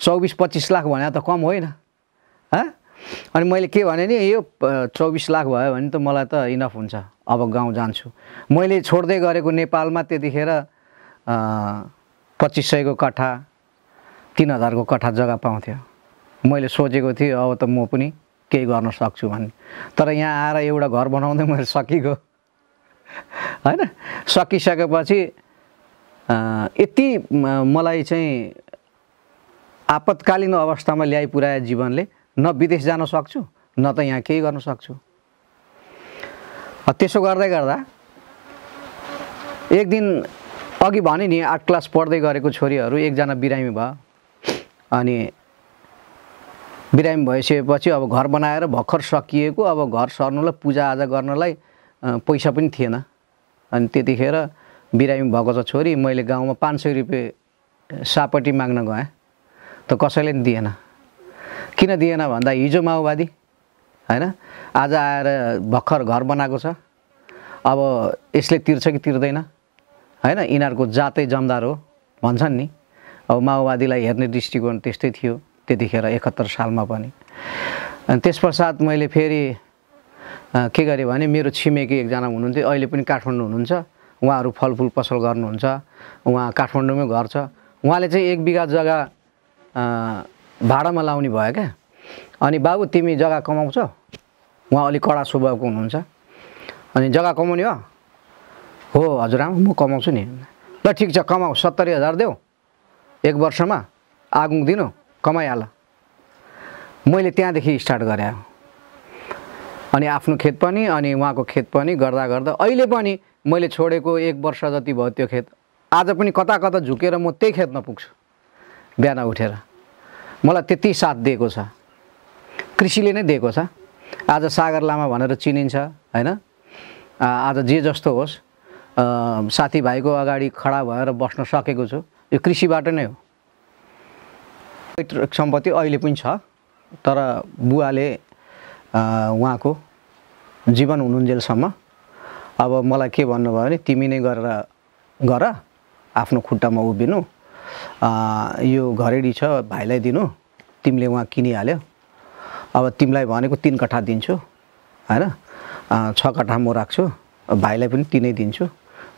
24-25 लाख भने त कम होइन। अनि मैले के भने नि, यो 24 लाख भयो भने त मलाई त इनफ हुन्छ, अब गाउँ जान्छु। मैले छोड्दै गरेको नेपालमा त्यतिखेर 2500 को कट्ठा, 3000 को कट्ठा जग्गा पाउँथ्यो। मैले सोचेको थिएँ अब त म पनि केही गर्न सक्छु भन्ने। तर यहाँ आएर एउटा घर बनाउँदै मैले सकिगयो होइन। सकिसकेपछि यति मलाई चाहिँ आपतकालीन अवस्थामा ल्याइ पुर्याए जीवनले, न विदेश जान सक्छु न त यहाँ केही गर्न सक्छु। त्यसो गर्दै गर्दा एक दिन अघि भने नि 8 क्लास पढ्दै गरेको छोरीहरू एकजना बिरामी भयो। अनि बिरामी भइसकेपछि अब घर बनाएर भर्खर सकिएको, अब घर सर्नुलाई पूजाआजा गर्नलाई पैसा पनि थिएन। अनि त्यतिखेर बिरामी भएको छ छोरी, मैले गाउँमा 500 रुपियाँ सापट्टि माग्न गएँ, त कसैले पनि दिएन। किन दिएन भन्दा हिजो माओवादी होइन, आज आएर भर्खर घर बनाएको छ, अब यसले तिर्छ कि तिर्दैन होइन, यिनीहरूको जातै जमदार हो भन्छन् नि। अब माओवादीलाई हेर्ने दृष्टिकोण त्यस्तै थियो त्यतिखेर 71 सालमा पनि। अनि त्यस पश्चात मैले फेरि के गरेँ भने, मेरो छिमेकी एकजना हुनुहुन्थ्यो, अहिले पनि काठमाडौँ हुनुहुन्छ, उहाँहरू फलफुल पसल गर्नुहुन्छ, उहाँ काठमाडौँमै घर छ। उहाँले चाहिँ 1 बिघा जग्गा भाडामा लाउने भयो क्या। अनि बाबु तिमी जग्गा कमाउँछौ, उहाँ अलिक कडा स्वभावको हुनुहुन्छ। अनि जग्गा कमाउने हो हजुरआमा, म कमाउँछु नि। ल ठिक छ कमाऊ, 70,000 देऊ 1 वर्षमा, आगुङ दिनु, कमाइहाल। मैले त्यहाँदेखि स्टार्ट गरेँ। अनि आफ्नो खेत पनि अनि उहाँको खेत पनि गर्दा गर्दा अहिले पनि मैले छोडेको 1 वर्ष जति भयो त्यो खेत आज पनि कता कता झुकेर म त्यही खेतमा पुग्छु बिहान उठेर। मलाई त्यति साथ दिएको छ, कृषिले नै दिएको छ। आज सागर लामा भनेर चिनिन्छ हैन। आज जे जस्तो होस् साथीभाइको अगाडि खडा भएर बस्न सकेको छु यो कृषिबाट नै हो। सम्पत्ति अहिले पनि छ तर बुवाले उहाँको जीवन हुनुन्जेलसम्म अब मलाई के भन्नुभयो भने तिमी नै गरेर गर, आफ्नो खुट्टामा उभिनु, यो घरेडी छ भाइलाई दिनु, तिमीले उहाँ किनिहाल्यो, अब तिमीलाई भनेको 3 कट्ठा दिन्छु हैन, 6 कट्ठा म राख्छु, भाइलाई पनि 3 दिन्छु,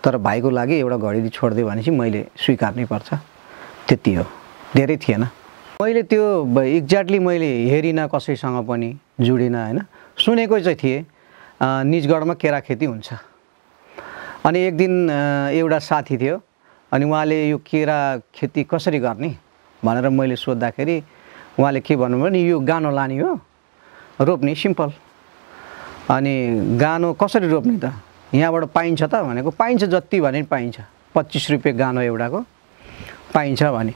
तर भाइको लागि एउटा घरेडी छोड्दियो भने चाहिँ मैले स्वीकार्नै पर्छ। त्यति हो, धेरै थिएन। मैले त्यो एक्ज्याक्टली मैले हेरिनँ, कसैसँग पनि जुडिनँ हैन। सुनेको चाहिँ थिएँ निजगढमा केरा खेती हुन्छ। अनि एक दिन एउटा साथी थियो अनि उहाँले यो केरा खेती कसरी गर्ने भनेर मैले सोद्धाखेरि उहाँले के भन्नुभयो नि यो गानो लाने हो, रोप्ने सिम्पल। अनि गानो कसरी रोप्ने त, यहाँबाट पाइन्छ त भनेको, पाइन्छ जति भने पाइन्छ, 25 रुपियाँ गानो एउटाको पाइन्छ भने।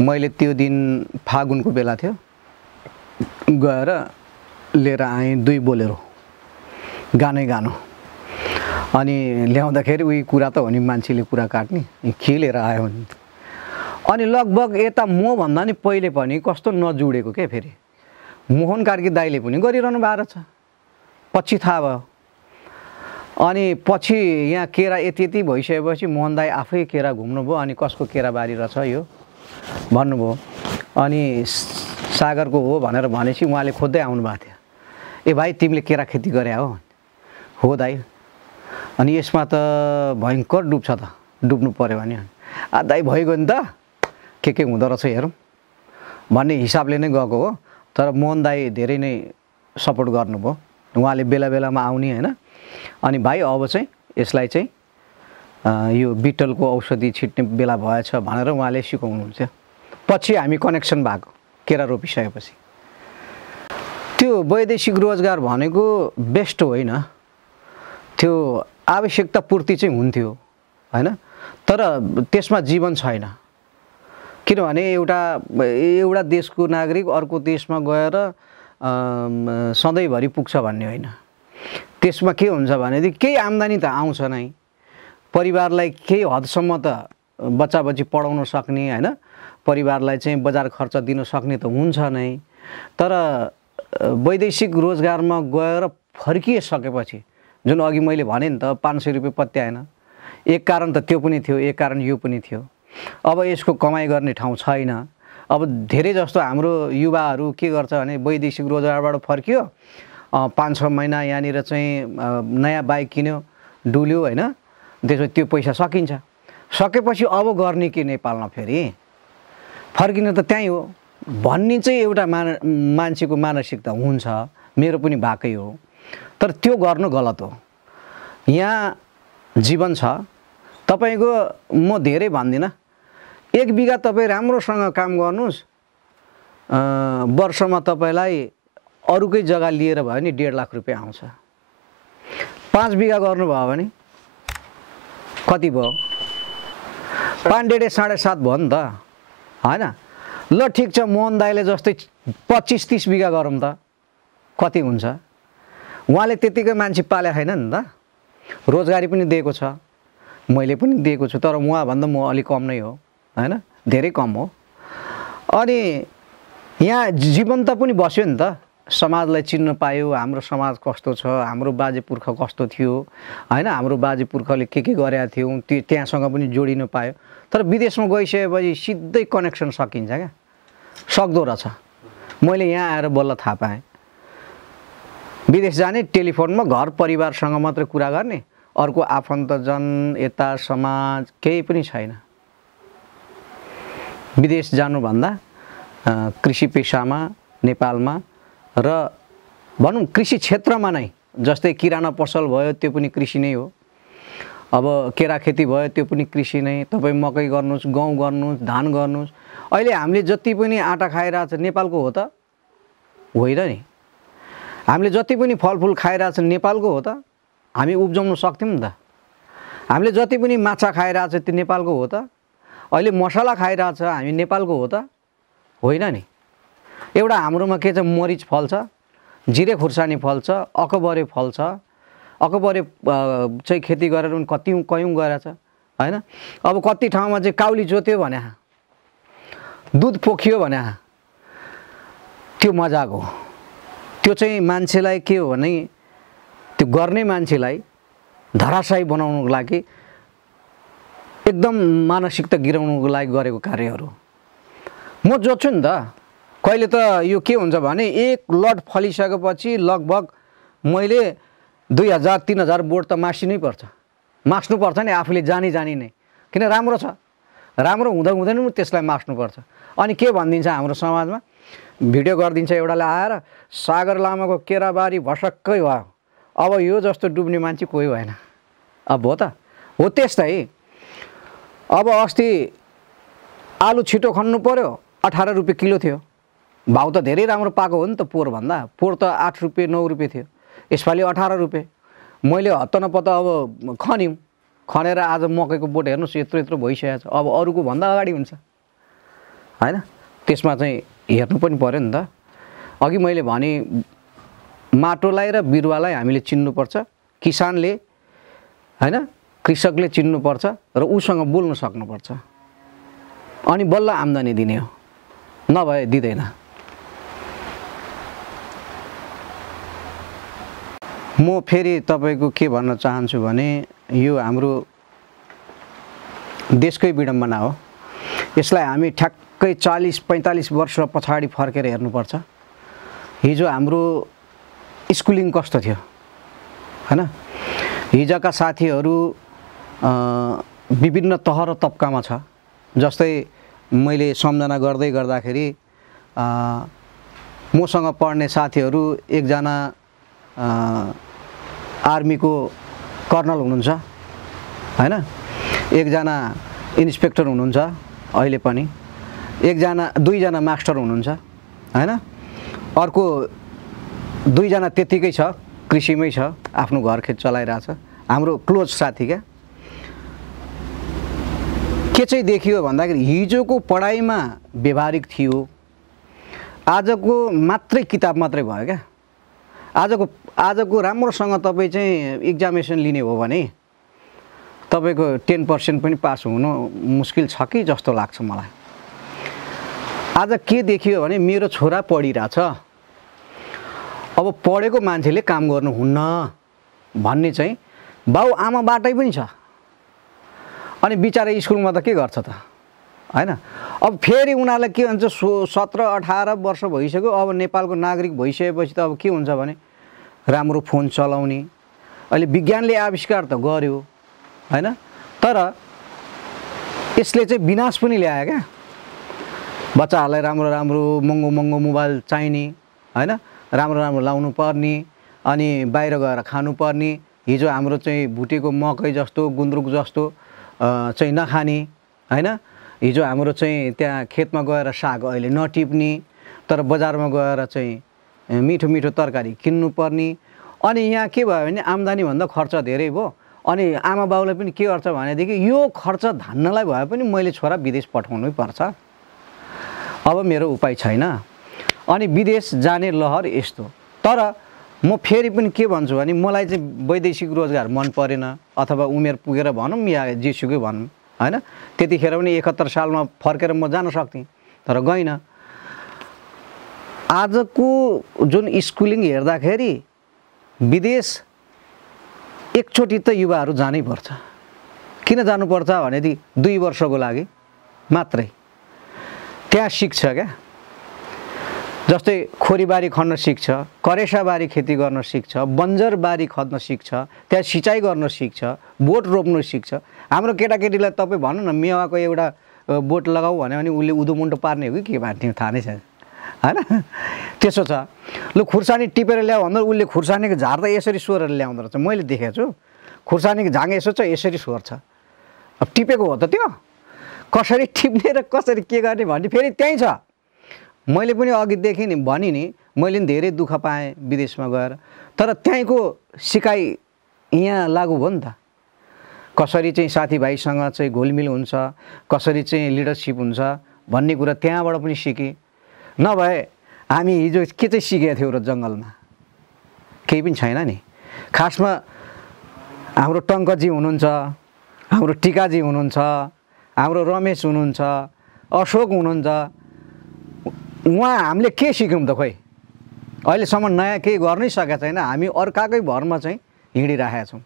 मैले त्यो दिन फागुनको बेला थियो, गएर लिएर आएँ 2 बोलेरो गानै गानो। अनि ल्याउँदाखेरि उही कुरा त हो नि, मान्छेले कुरा काट्ने, के लिएर आयो भने। अनि लगभग यता म भन्दा नि पहिले पनि कस्तो नजुडेको के, फेरि मोहन कार्की दाइले पनि गरिरहनु भएको छ, पछि थाहा भयो। अनि पछि यहाँ केरा यति भइसकेपछि मोहन दाइ आफै केरा घुम्नुभयो अनि कसको केरा बारी रहेछ यो भन्नुभयो। अनि सागरको हो भनेर भनेपछि उहाँले खोज्दै आउनु भएको थियो, ए भाइ तिमीले केरा खेती गरे हो दाइ, अनि यसमा त भयङ्कर डुब्छ त, डुब्नु पर्यो भने दाइ भइगयो नि त, के हुँदो रहेछ हेरौँ भन्ने हिसाबले नै गएको हो। तर मोहन दाइ धेरै नै सपोर्ट गर्नुभयो, उहाँले बेला बेलामा आउने हैन। अनि भाइ अब चाहिँ यसलाई चाहिँ यो बिटलको औषधि छिट्ने बेला भएछ भनेर उहाँले सिकाउनुहुन्छ। पछि हामी कनेक्सन भएको केरा रोपिसकेपछि। त्यो वैदेशिक रोजगार भनेको बेस्ट होइन, त्यो आवश्यकता पूर्ति चाहिँ हुन्थ्यो हैन, तर त्यसमा जीवन छैन। किनभने एउटा देशको नागरिक अर्को देशमा गएर सधैँभरि पुग्छ भन्ने होइन। त्यसमा के हुन्छ भनेदेखि केही आम्दानी त आउँछ नै, परिवारलाई केही हदसम्म त बच्चाबच्ची पढाउन सक्ने हैन, परिवारलाई चाहिँ बजार खर्च दिन सक्ने त हुन्छ नै। तर वैदेशिक रोजगारमा गएर फर्किसकेपछि जुन अघि मैले भने नि त 500 रुपियाँ पत्याएन, एक कारण त त्यो पनि थियो, एक कारण यो पनि थियो। अब यसको कमाइ गर्ने ठाउँ छैन। अब धेरै जस्तो हाम्रो युवाहरू के गर्छ भने वैदेशिक रोजगारबाट फर्कियो, 5-6 महिना यहाँनिर चाहिँ नयाँ बाइक किन्यो, डुल्यो हैन, त्यसपछि त्यो पैसा सकिन्छ। सकेपछि अब गर्ने के नेपालमा फेरि फर्किनु त त्यहीँ हो भन्ने चाहिँ एउटा मान्छेको मानसिकता हुन्छ, मेरो पनि भएकै हो। तर त्यो गर्नु गलत हो। यहाँ जीवन छ तपाईको, म धेरै भन्दिनँ, 1 बिघा तपाईँ राम्रोसँग काम गर्नुहोस्, वर्षमा तपाईँलाई अरूकै जग्गा लिएर भयो नि 1.5 लाख रुपियाँ आउँछ। 5 बिघा गर्नुभयो भने कति भयो, 5.5 7.5 भयो नि त हैन। ल ठिक छ, मोहन दाइले जस्तै 25-30 बिघा गरौँ त, कति हुन्छ। उहाँले त्यतिकै मान्छे पाले छैन नि त, रोजगारी पनि दिएको छ, मैले पनि दिएको छु, तर उहाँभन्दा म अलिक कम नै हो हैन, धेरै कम हो। अनि यहाँ जीवन त पनि बस्यो नि त, समाजलाई चिन्न पायो, हाम्रो समाज कस्तो छ, हाम्रो बाजे पुर्खा कस्तो थियो हैन, हाम्रो बाजे पुर्खाले के गरेका थियौँ त्यहाँसँग पनि जोडिन पायो। तर विदेशमा गइसकेपछि सिधै कनेक्सन सकिन्छ क्या, सक्दो रहेछ। मैले यहाँ आएर बल्ल थाहा पाएँ, विदेश जाने टेलिफोनमा घर परिवारसँग मात्रै कुरा गर्ने, अर्को आफन्तजन यता समाज केही पनि छैन। विदेश जानुभन्दा कृषि पेसामा नेपालमा र भनौँ कृषि क्षेत्रमा नै, जस्तै किराना पसल भयो त्यो पनि कृषि नै हो, अब केरा खेती भयो त्यो पनि कृषि नै, तपाईँ मकै गर्नुहोस्, गहुँ गर्नुहोस्, धान गर्नुहोस्। अहिले हामीले जति पनि आटा खाइरहेको छ नेपालको हो त होइन नि। हामीले जति पनि फलफुल खाइरहेछ नेपालको हो त, हामी उब्जाउन सक्थ्यौँ नि त। हामीले जति पनि माछा खाइरहेछ त्यो नेपालको हो त। अहिले मसला खाइरहेछ हामी नेपालको हो त, होइन नि। एउटा हाम्रोमा के छ, मरिच फल्छ, जिरे खुर्सानी फल्छ, अकबरे फल्छ। अकबरे चाहिँ खेती गरेर पनि कयौँ गरेछ, होइन। अब कति ठाउँमा चाहिँ काउली जोत्यो भने, दुध पोखियो भने त्यो मजाक हो। त्यो चाहिँ मान्छेलाई के हो भने, त्यो गर्ने मान्छेलाई धराशायी बनाउनुको लागि, एकदम मानसिकता गिराउनुको लागि गरेको कार्यहरू। म जोत्छु नि त। कहिले त यो के हुन्छ भने, एक लट फलिसकेपछि लगभग मैले 2000-3000 बोट त मासिनै पर्छ। मास्नुपर्छ नि, आफूले जानी नै, किन राम्रो छ। राम्रो हुँदैन पनि त्यसलाई मास्नुपर्छ। अनि के भनिदिन्छ हाम्रो समाजमा, भिडियो गरिदिन्छ एउटाले आएर, सागर लामाको केराबारी भसक्कै भयो, अब यो जस्तो डुब्ने मान्छे कोही भएन। अब हो त, हो त्यस्तै। अब अस्ति आलु छिटो खन्नु पर्यो, 18 रुपियाँ किलो थियो। भाउ त धेरै राम्रो पाएको हो नि त, पोहोरभन्दा। पोहोर त 8 रुपियाँ 9 रुपियाँ थियो, यसपालि 18 रुपियाँ। मैले हत्त नपत्त अब खन्यौँ, खनेर आज मकैको बोट हेर्नुहोस् यत्रो भइसकेको छ। अब अरूको भन्दा अगाडि हुन्छ, होइन। त्यसमा चाहिँ हेर्नु पनि पर्यो नि त। अघि मैले भने, माटोलाई र बिरुवालाई हामीले चिन्नुपर्छ, किसानले, होइन, कृषकले चिन्नुपर्छ र उसँग बोल्न सक्नुपर्छ, अनि बल्ल आम्दानी दिने हो, नभए दिँदैन। म फेरि तपाईँको के भन्न चाहन्छु भने, यो हाम्रो देशकै विडम्बना हो। यसलाई हामी ठ्याक्कै 40-45 वर्ष पछाडि फर्केर हेर्नुपर्छ। हिजो हाम्रो स्कुलिङ कस्तो थियो, होइन। हिजोका साथीहरू विभिन्न तह र तब्कामा छ। जस्तै मैले सम्झना गर्दाखेरि मसँग पढ्ने साथीहरू, एकजना आर्मीको कर्नल हुनुहुन्छ, होइन। एकजना इन्सपेक्टर हुनुहुन्छ अहिले पनि, दुईजना मास्टर हुनुहुन्छ, होइन। अर्को 2जना त्यतिकै छ, कृषिमै छ, आफ्नो घर खेत चलाइरहेछ। हाम्रो क्लोज साथी क्या। के चाहिँ देखियो भन्दाखेरि, हिजोको पढाइमा व्यवहारिक थियो, आजको मात्रै किताब मात्रै भयो क्या। आजको राम्रोसँग तपाईँ चाहिँ एक्जामिनेसन लिने हो भने तपाईँको 10% पनि पास हुनु मुस्किल छ कि जस्तो लाग्छ मलाई। आज के देखियो भने, मेरो छोरा पढिरहेछ, अब पढेको मान्छेले काम गर्नुहुन्न भन्ने चाहिँ बाउ आमाबाटै पनि छ। अनि बिचारा स्कुलमा त के गर्छ त, होइन। अब फेरि उनीहरूलाई के भन्छ, 17-18 वर्ष भइसक्यो, अब नेपालको नागरिक भइसकेपछि त अब के हुन्छ भने, राम्रो फोन चलाउने। अहिले विज्ञानले आविष्कार त गर्यो, होइन, तर यसले चाहिँ विनाश पनि ल्यायो क्या। बच्चाहरूलाई राम्रो महँगो मोबाइल चाहिने, होइन, राम्रो लाउनु पर्ने, अनि बाहिर गएर खानुपर्ने। हिजो हाम्रो चाहिँ भुटेको मकै जस्तो, गुन्द्रुक जस्तो चाहिँ नखाने, होइन। हिजो हाम्रो चाहिँ त्यहाँ खेतमा गएर साग अहिले नटिप्ने, तर बजारमा गएर चाहिँ मिठो तरकारी किन्नुपर्ने। अनि यहाँ के भयो भने, आम्दानीभन्दा खर्च धेरै भयो। अनि आमा बाउले पनि के गर्छ भनेदेखि, यो खर्च धान्नलाई भए पनि मैले छोरा विदेश पठाउनै पर्छ, अब मेरो उपाय छैन। अनि विदेश जाने लहर यस्तो। तर म फेरि पनि के भन्छु भने, मलाई चाहिँ वैदेशिक रोजगार मन परेन, अथवा उमेर पुगेर भनौँ या जेसुकै भनौँ, होइन। त्यतिखेर पनि 71 सालमा फर्केर म जान सक्थेँ, तर गइनँ। आजको जुन स्कुलिङ हेर्दाखेरि विदेश एकचोटि त युवाहरू जानै पर्छ। किन जानुपर्छ भनेदेखि 2 वर्षको लागि मात्रै त्यहाँ सिक्छ क्या। जस्तै खोरीबारी खन्न सिक्छ, करेसाबारी खेती गर्न सिक्छ, बन्जरबारी खन्न सिक्छ, त्यहाँ सिँचाइ गर्न सिक्छ, बोट रोप्नु सिक्छ। हाम्रो केटाकेटीलाई तपाईँ भन्नु न, मेवाको एउटा बोट लगाऊ भन्यो भने उसले उदोमुन्टो पार्ने हो कि के भन्ने थाहा नै छैन, होइन। त्यसो छ। लु खुर्सानी टिपेर ल्याऊ भन्दा उसले खुर्सानीको झार त यसरी सोरेर ल्याउँदो रहेछ, मैले देखेको छु। खुर्सानीको झाङ यसो छ, यसरी सोर्छ। अब टिपेको हो त त्यो, कसरी टिप्ने र कसरी के गर्ने भन्ने फेरि त्यहीँ छ। मैले पनि अघिदेखि नि भनि नि, मैले पनि धेरै दुःख पाएँ विदेशमा गएर, तर त्यहीँको सिकाइ यहाँ लागु भयो नि त। कसरी चाहिँ साथीभाइसँग चाहिँ घुलमिल हुन्छ, कसरी चाहिँ लिडरसिप हुन्छ भन्ने कुरा त्यहाँबाट पनि सिकेँ। नभए हामी हिजो के चाहिँ सिकेका थियौँ र जङ्गलमा? केही पनि छैन नि। खासमा हाम्रो टङ्कजी हुनुहुन्छ, हाम्रो टिकाजी हुनुहुन्छ, हाम्रो रमेश हुनुहुन्छ, अशोक हुनुहुन्छ, उहाँ हामीले के सिक्यौँ त? खोइ अहिलेसम्म नयाँ केही गर्नै सकेका छैन। हामी अर्काकै भरमा चाहिँ हिँडिरहेका छौँ।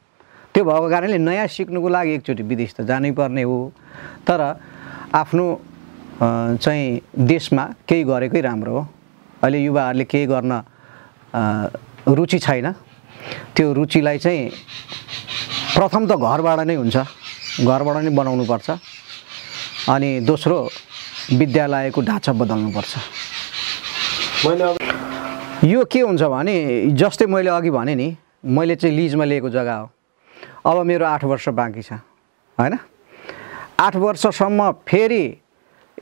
त्यो भएको कारणले नयाँ सिक्नुको लागि एकचोटि विदेश त जानै पर्ने हो। तर आफ्नो चाहिँ देशमा केही गरेकै राम्रो हो। अहिले युवाहरूले केही गर्न रुचि छैन। त्यो रुचिलाई चाहिँ प्रथम त घरबाट नै हुन्छ, घरबाट नै बनाउनुपर्छ। अनि दोस्रो विद्यालयको ढाँचा बदल्नुपर्छ। यो के हुन्छ भने जस्तै मैले अघि भने नि, मैले चाहिँ लिजमा लिएको जग्गा हो। अब मेरो 8 वर्ष बाँकी छ हैन। 8 वर्षसम्म फेरि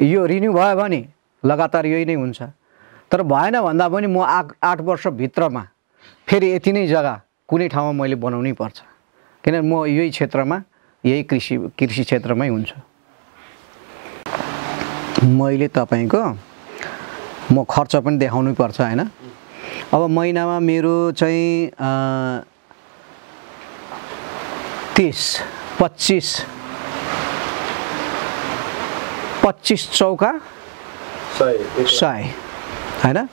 यो रिन्यू भयो भने लगातार यही नै हुन्छ। तर भएन भन्दा पनि म 8 वर्षभित्रमा फेरि यति नै जग्गा कुनै ठाउँमा मैले बनाउनै पर्छ। किनभने म यही क्षेत्रमा, यही कृषि क्षेत्रमै हुन्छु। मैले तपाईँको म खर्च पनि देखाउनै पर्छ हैन। अब महिनामा मेरो चाहिँ 25 चौका 100 हैन।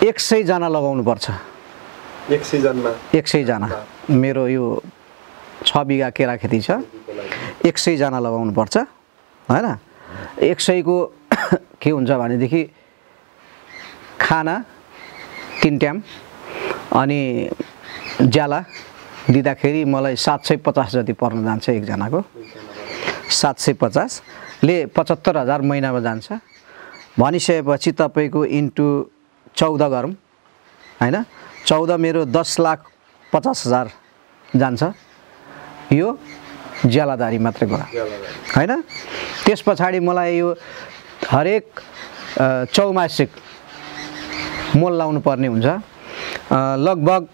100 जना लगाउनु पर्छ। 100 जना मेरो यो 6 बिघा केरा खेती छ। 100 जना लगाउनु पर्छ हैन। 100 को के हुन्छ भनेदेखि खाना 3 टाइम अनि ज्याला दिँदाखेरि मलाई 750 जति पर्न जान्छ एकजनाको। 750 ले 75,000 महिनामा जान्छ। भनिसकेपछि तपाईँको इन्टु 14 गरौँ हैन। 14 मेरो 10,50,000 जान्छ। यो ज्यालादारी मात्रै कुरा हैन। त्यस पछाडि मलाई यो हरेक चौमासिक मोल लाउनु पर्ने हुन्छ। लगभग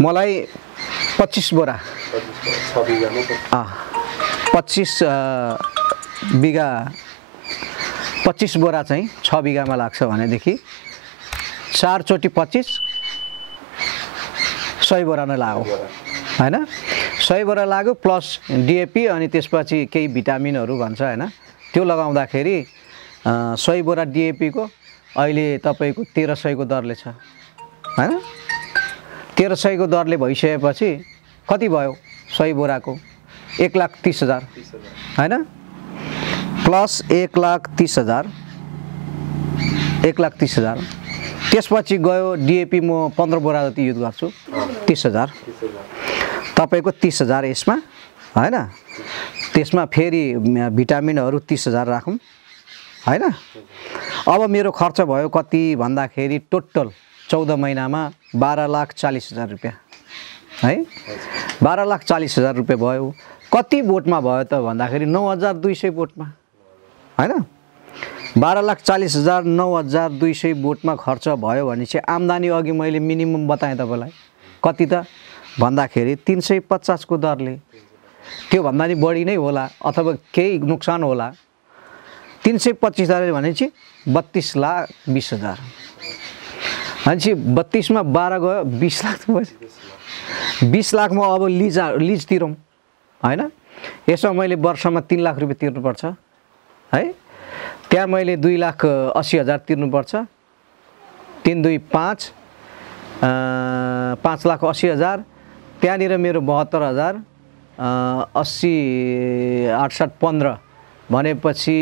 मलाई 25 बोरा 25 बिघा 25 बोरा चाहिँ 6 बिघामा लाग्छ भनेदेखि 4 चोटि 25 100 बोरा नै लाग्यो हैन। 100 बोरा लाग्यो प्लस डिएपी अनि त्यसपछि केही भिटामिनहरू भन्छ हैन। त्यो लगाउँदाखेरि 100 बोरा डिएपी को अहिले तपाईको 1300 को दरले छ हैन। 1300 को दरले भइसकेपछि कति भयो? 100 बोराको 1,30,000 हैन। प्लस 1,30,000 1,30,000। त्यसपछि गयो डिएपी म 15 बोरा जति युज गर्छु 30,000। तपाईको 30,000 यसमा हैन। त्यसमा फेरि भिटामिनहरू 30,000 राखौँ हैन। अब मेरो खर्च भयो कति भन्दाखेरि टोटल 14 महिनामा 12,40,000 रुपैयाँ है। 12,40,000 रुपैयाँ भयो। कति बोटमा भयो त भन्दाखेरि 9,200 बोटमा हैन। 12,40,000 9,200 बोटमा खर्च भयो भने चाहिँ आम्दानी अघि मैले मिनिमम बताएँ तपाईँलाई कति त भन्दाखेरि 350 को दरले। त्यो भन्दा नि बढी नै होला अथवा केही नोक्सान होला। 325 दरले भनेपछि 32,20,000 भनेपछि 32 मा 12 गयो 20 लाख। 20 लाखमा अब लिज तिरौँ हैन। यसमा मैले वर्षमा 3 लाख रुपैयाँ तिर्नुपर्छ है। त्यहाँ मैले 2,80,000 तिर्नुपर्छ। 3 2 5 5,80,000। त्यहाँनिर मेरो 72,000 80 68 15 भनेपछि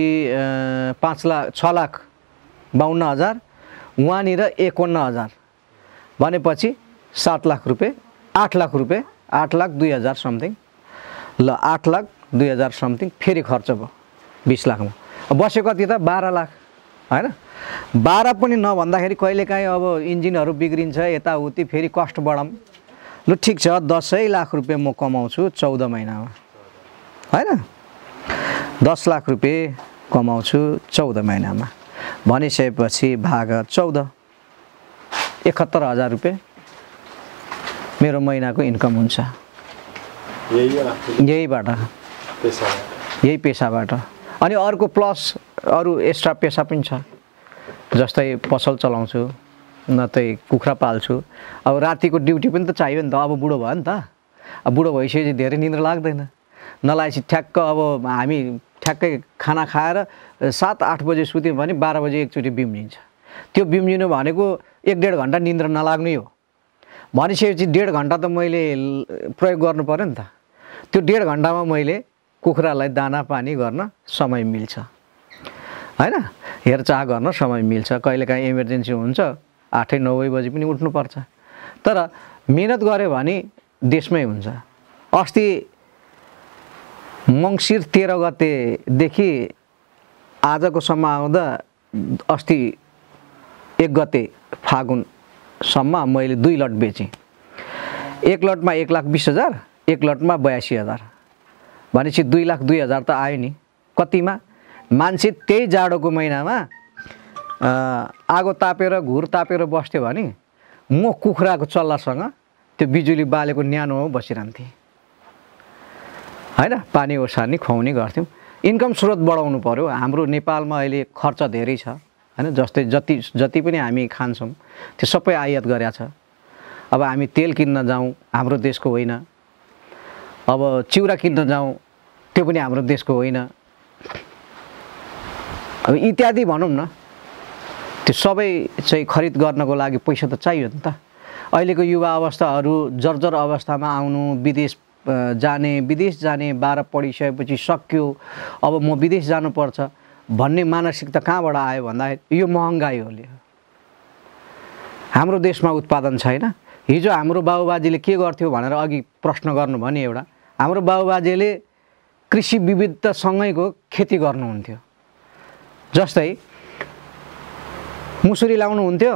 6,52,000। उहाँनिर 51,000 भनेपछि 7 लाख रुपैयाँ 8 लाख रुपैयाँ 8,02,000 समथिङ। ल 8,02,000 समथिङ फेरि खर्च भयो 20 लाखमा। बस्यो कति त 12 लाख हैन। 12 पनि नभन्दाखेरि कहिलेकाहीँ अब इन्जिनहरू बिग्रिन्छ यताउति फेरि कस्ट बढाउँ। लु ठिक छ 10 लाख रुपैयाँ म कमाउँछु 14 महिनामा हैन। 10 लाख रुपैयाँ कमाउँछु 14 महिनामा भनिसकेपछि भाग 14 71,000 रुपियाँ मेरो महिनाको इन्कम हुन्छ यही पेसाबाट। अनि अर्को प्लस अरू एक्स्ट्रा पेसा पनि छ, जस्तै पसल चलाउँछु, न त कुखुरा पाल्छु। अब रातिको ड्युटी पनि त चाहियो नि त, अब बुढो भयो नि त। अब बुढो भइसकेपछि धेरै निन्द्रा लाग्दैन, नलागेपछि ठ्याक्क अब हामी ठ्याक्कै खाना खाएर 7-8 बजे सुत्यौँ भने 12 बजे एकचोटि बिम्जिन्छ। त्यो बिम्जिनु भनेको 1-1.5 घन्टा निन्द्रा नलाग्नु हो भनिसकेपछि 1.5 घन्टा त मैले प्रयोग गर्नु पर्यो नि त। त्यो 1.5 घन्टामा मैले कुखुरालाई दाना पानी गर्न समय मिल्छ हैन, हेरचाह गर्न समय मिल्छ। कहिलेकाहीँ इमर्जेन्सी हुन्छ 8-9 बजे पनि उठ्नुपर्छ, तर मेहनत गऱ्यो भने देशमै हुन्छ। अस्ति मङ्सिर 13 गतेदेखि आजको सम्म आउँदा अस्ति 1 गते फागुनसम्म मैले 2 लट बेचेँ। एक लटमा 1,20,000, एक लटमा 82,000 भनेपछि 2,02,000 त आयो नि। कतिमा? मान्छे त्यही जाडोको महिनामा आगो तापेर घुर तापेर बस्थ्यो भने म कुखुराको चल्लासँग त्यो बिजुली बालेको न्यानोमा बसिरहन्थेँ हैन, पानी ओसार्ने खुवाउने गर्थ्यौँ। इन्कम स्रोत बढाउनु पर्यो। हाम्रो नेपालमा अहिले खर्च धेरै छ हैन, जस्तै जति पनि हामी खान्छौँ त्यो सबै आयात गरेको छ। अब हामी तेल किन्न जाउँ हाम्रो देशको होइन, अब चिउरा किन्न जाउँ त्यो पनि हाम्रो देशको होइन, अब इत्यादि भनौँ न। त्यो सबै चाहिँ खरिद गर्नको लागि पैसा त चाहियो नि त। अहिलेको युवा अवस्थाहरू जर्जर अवस्थामा आउनु, विदेश जाने 12 पढिसकेपछि सक्यो, अब म विदेश जानुपर्छ भन्ने मानसिकता कहाँबाट आयो भन्दाखेरि यो महँगाइले। हाम्रो देशमा उत्पादन छैन। हिजो हाम्रो बाबुबाजेले के गर्थ्यो भनेर अघि प्रश्न गर्नु भने एउटा, हाम्रो बाबुबाजेले कृषि विविधतासँगैको खेती गर्नुहुन्थ्यो। जस्तै मुसुरी लाउनुहुन्थ्यो,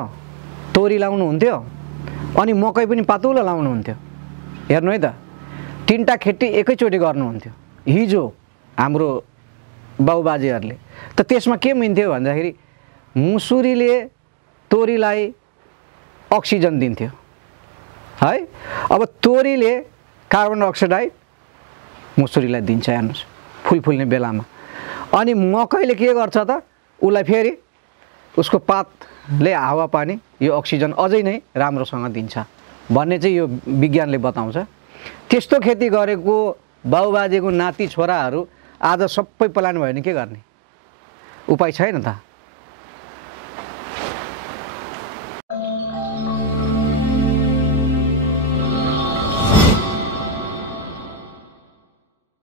तोरी लाउनुहुन्थ्यो, अनि मकै पनि पातुलो लाउनुहुन्थ्यो। हेर्नु है त, 3टा खेती एकैचोटि गर्नुहुन्थ्यो हिजो हाम्रो बाबुबाजेहरूले। त त्यसमा के मिल्थ्यो भन्दाखेरि मुसुरीले तोरीलाई अक्सिजन दिन्थ्यो है। अब तोरीले कार्बन डाइअक्साइड मुसुरीलाई दिन्छ, हेर्नुहोस् फुल फुल्ने बेलामा। अनि मकैले के गर्छ त, उसलाई फेरि उसको पातले हावापानी यो अक्सिजन अझै नै राम्रोसँग दिन्छ भन्ने चाहिँ यो विज्ञानले बताउँछ। त्यस्तो खेती गरेको बाबुबाजेको नाति छोराहरू आज सबै पलायन भयो भने के गर्ने? उपाय छैन त।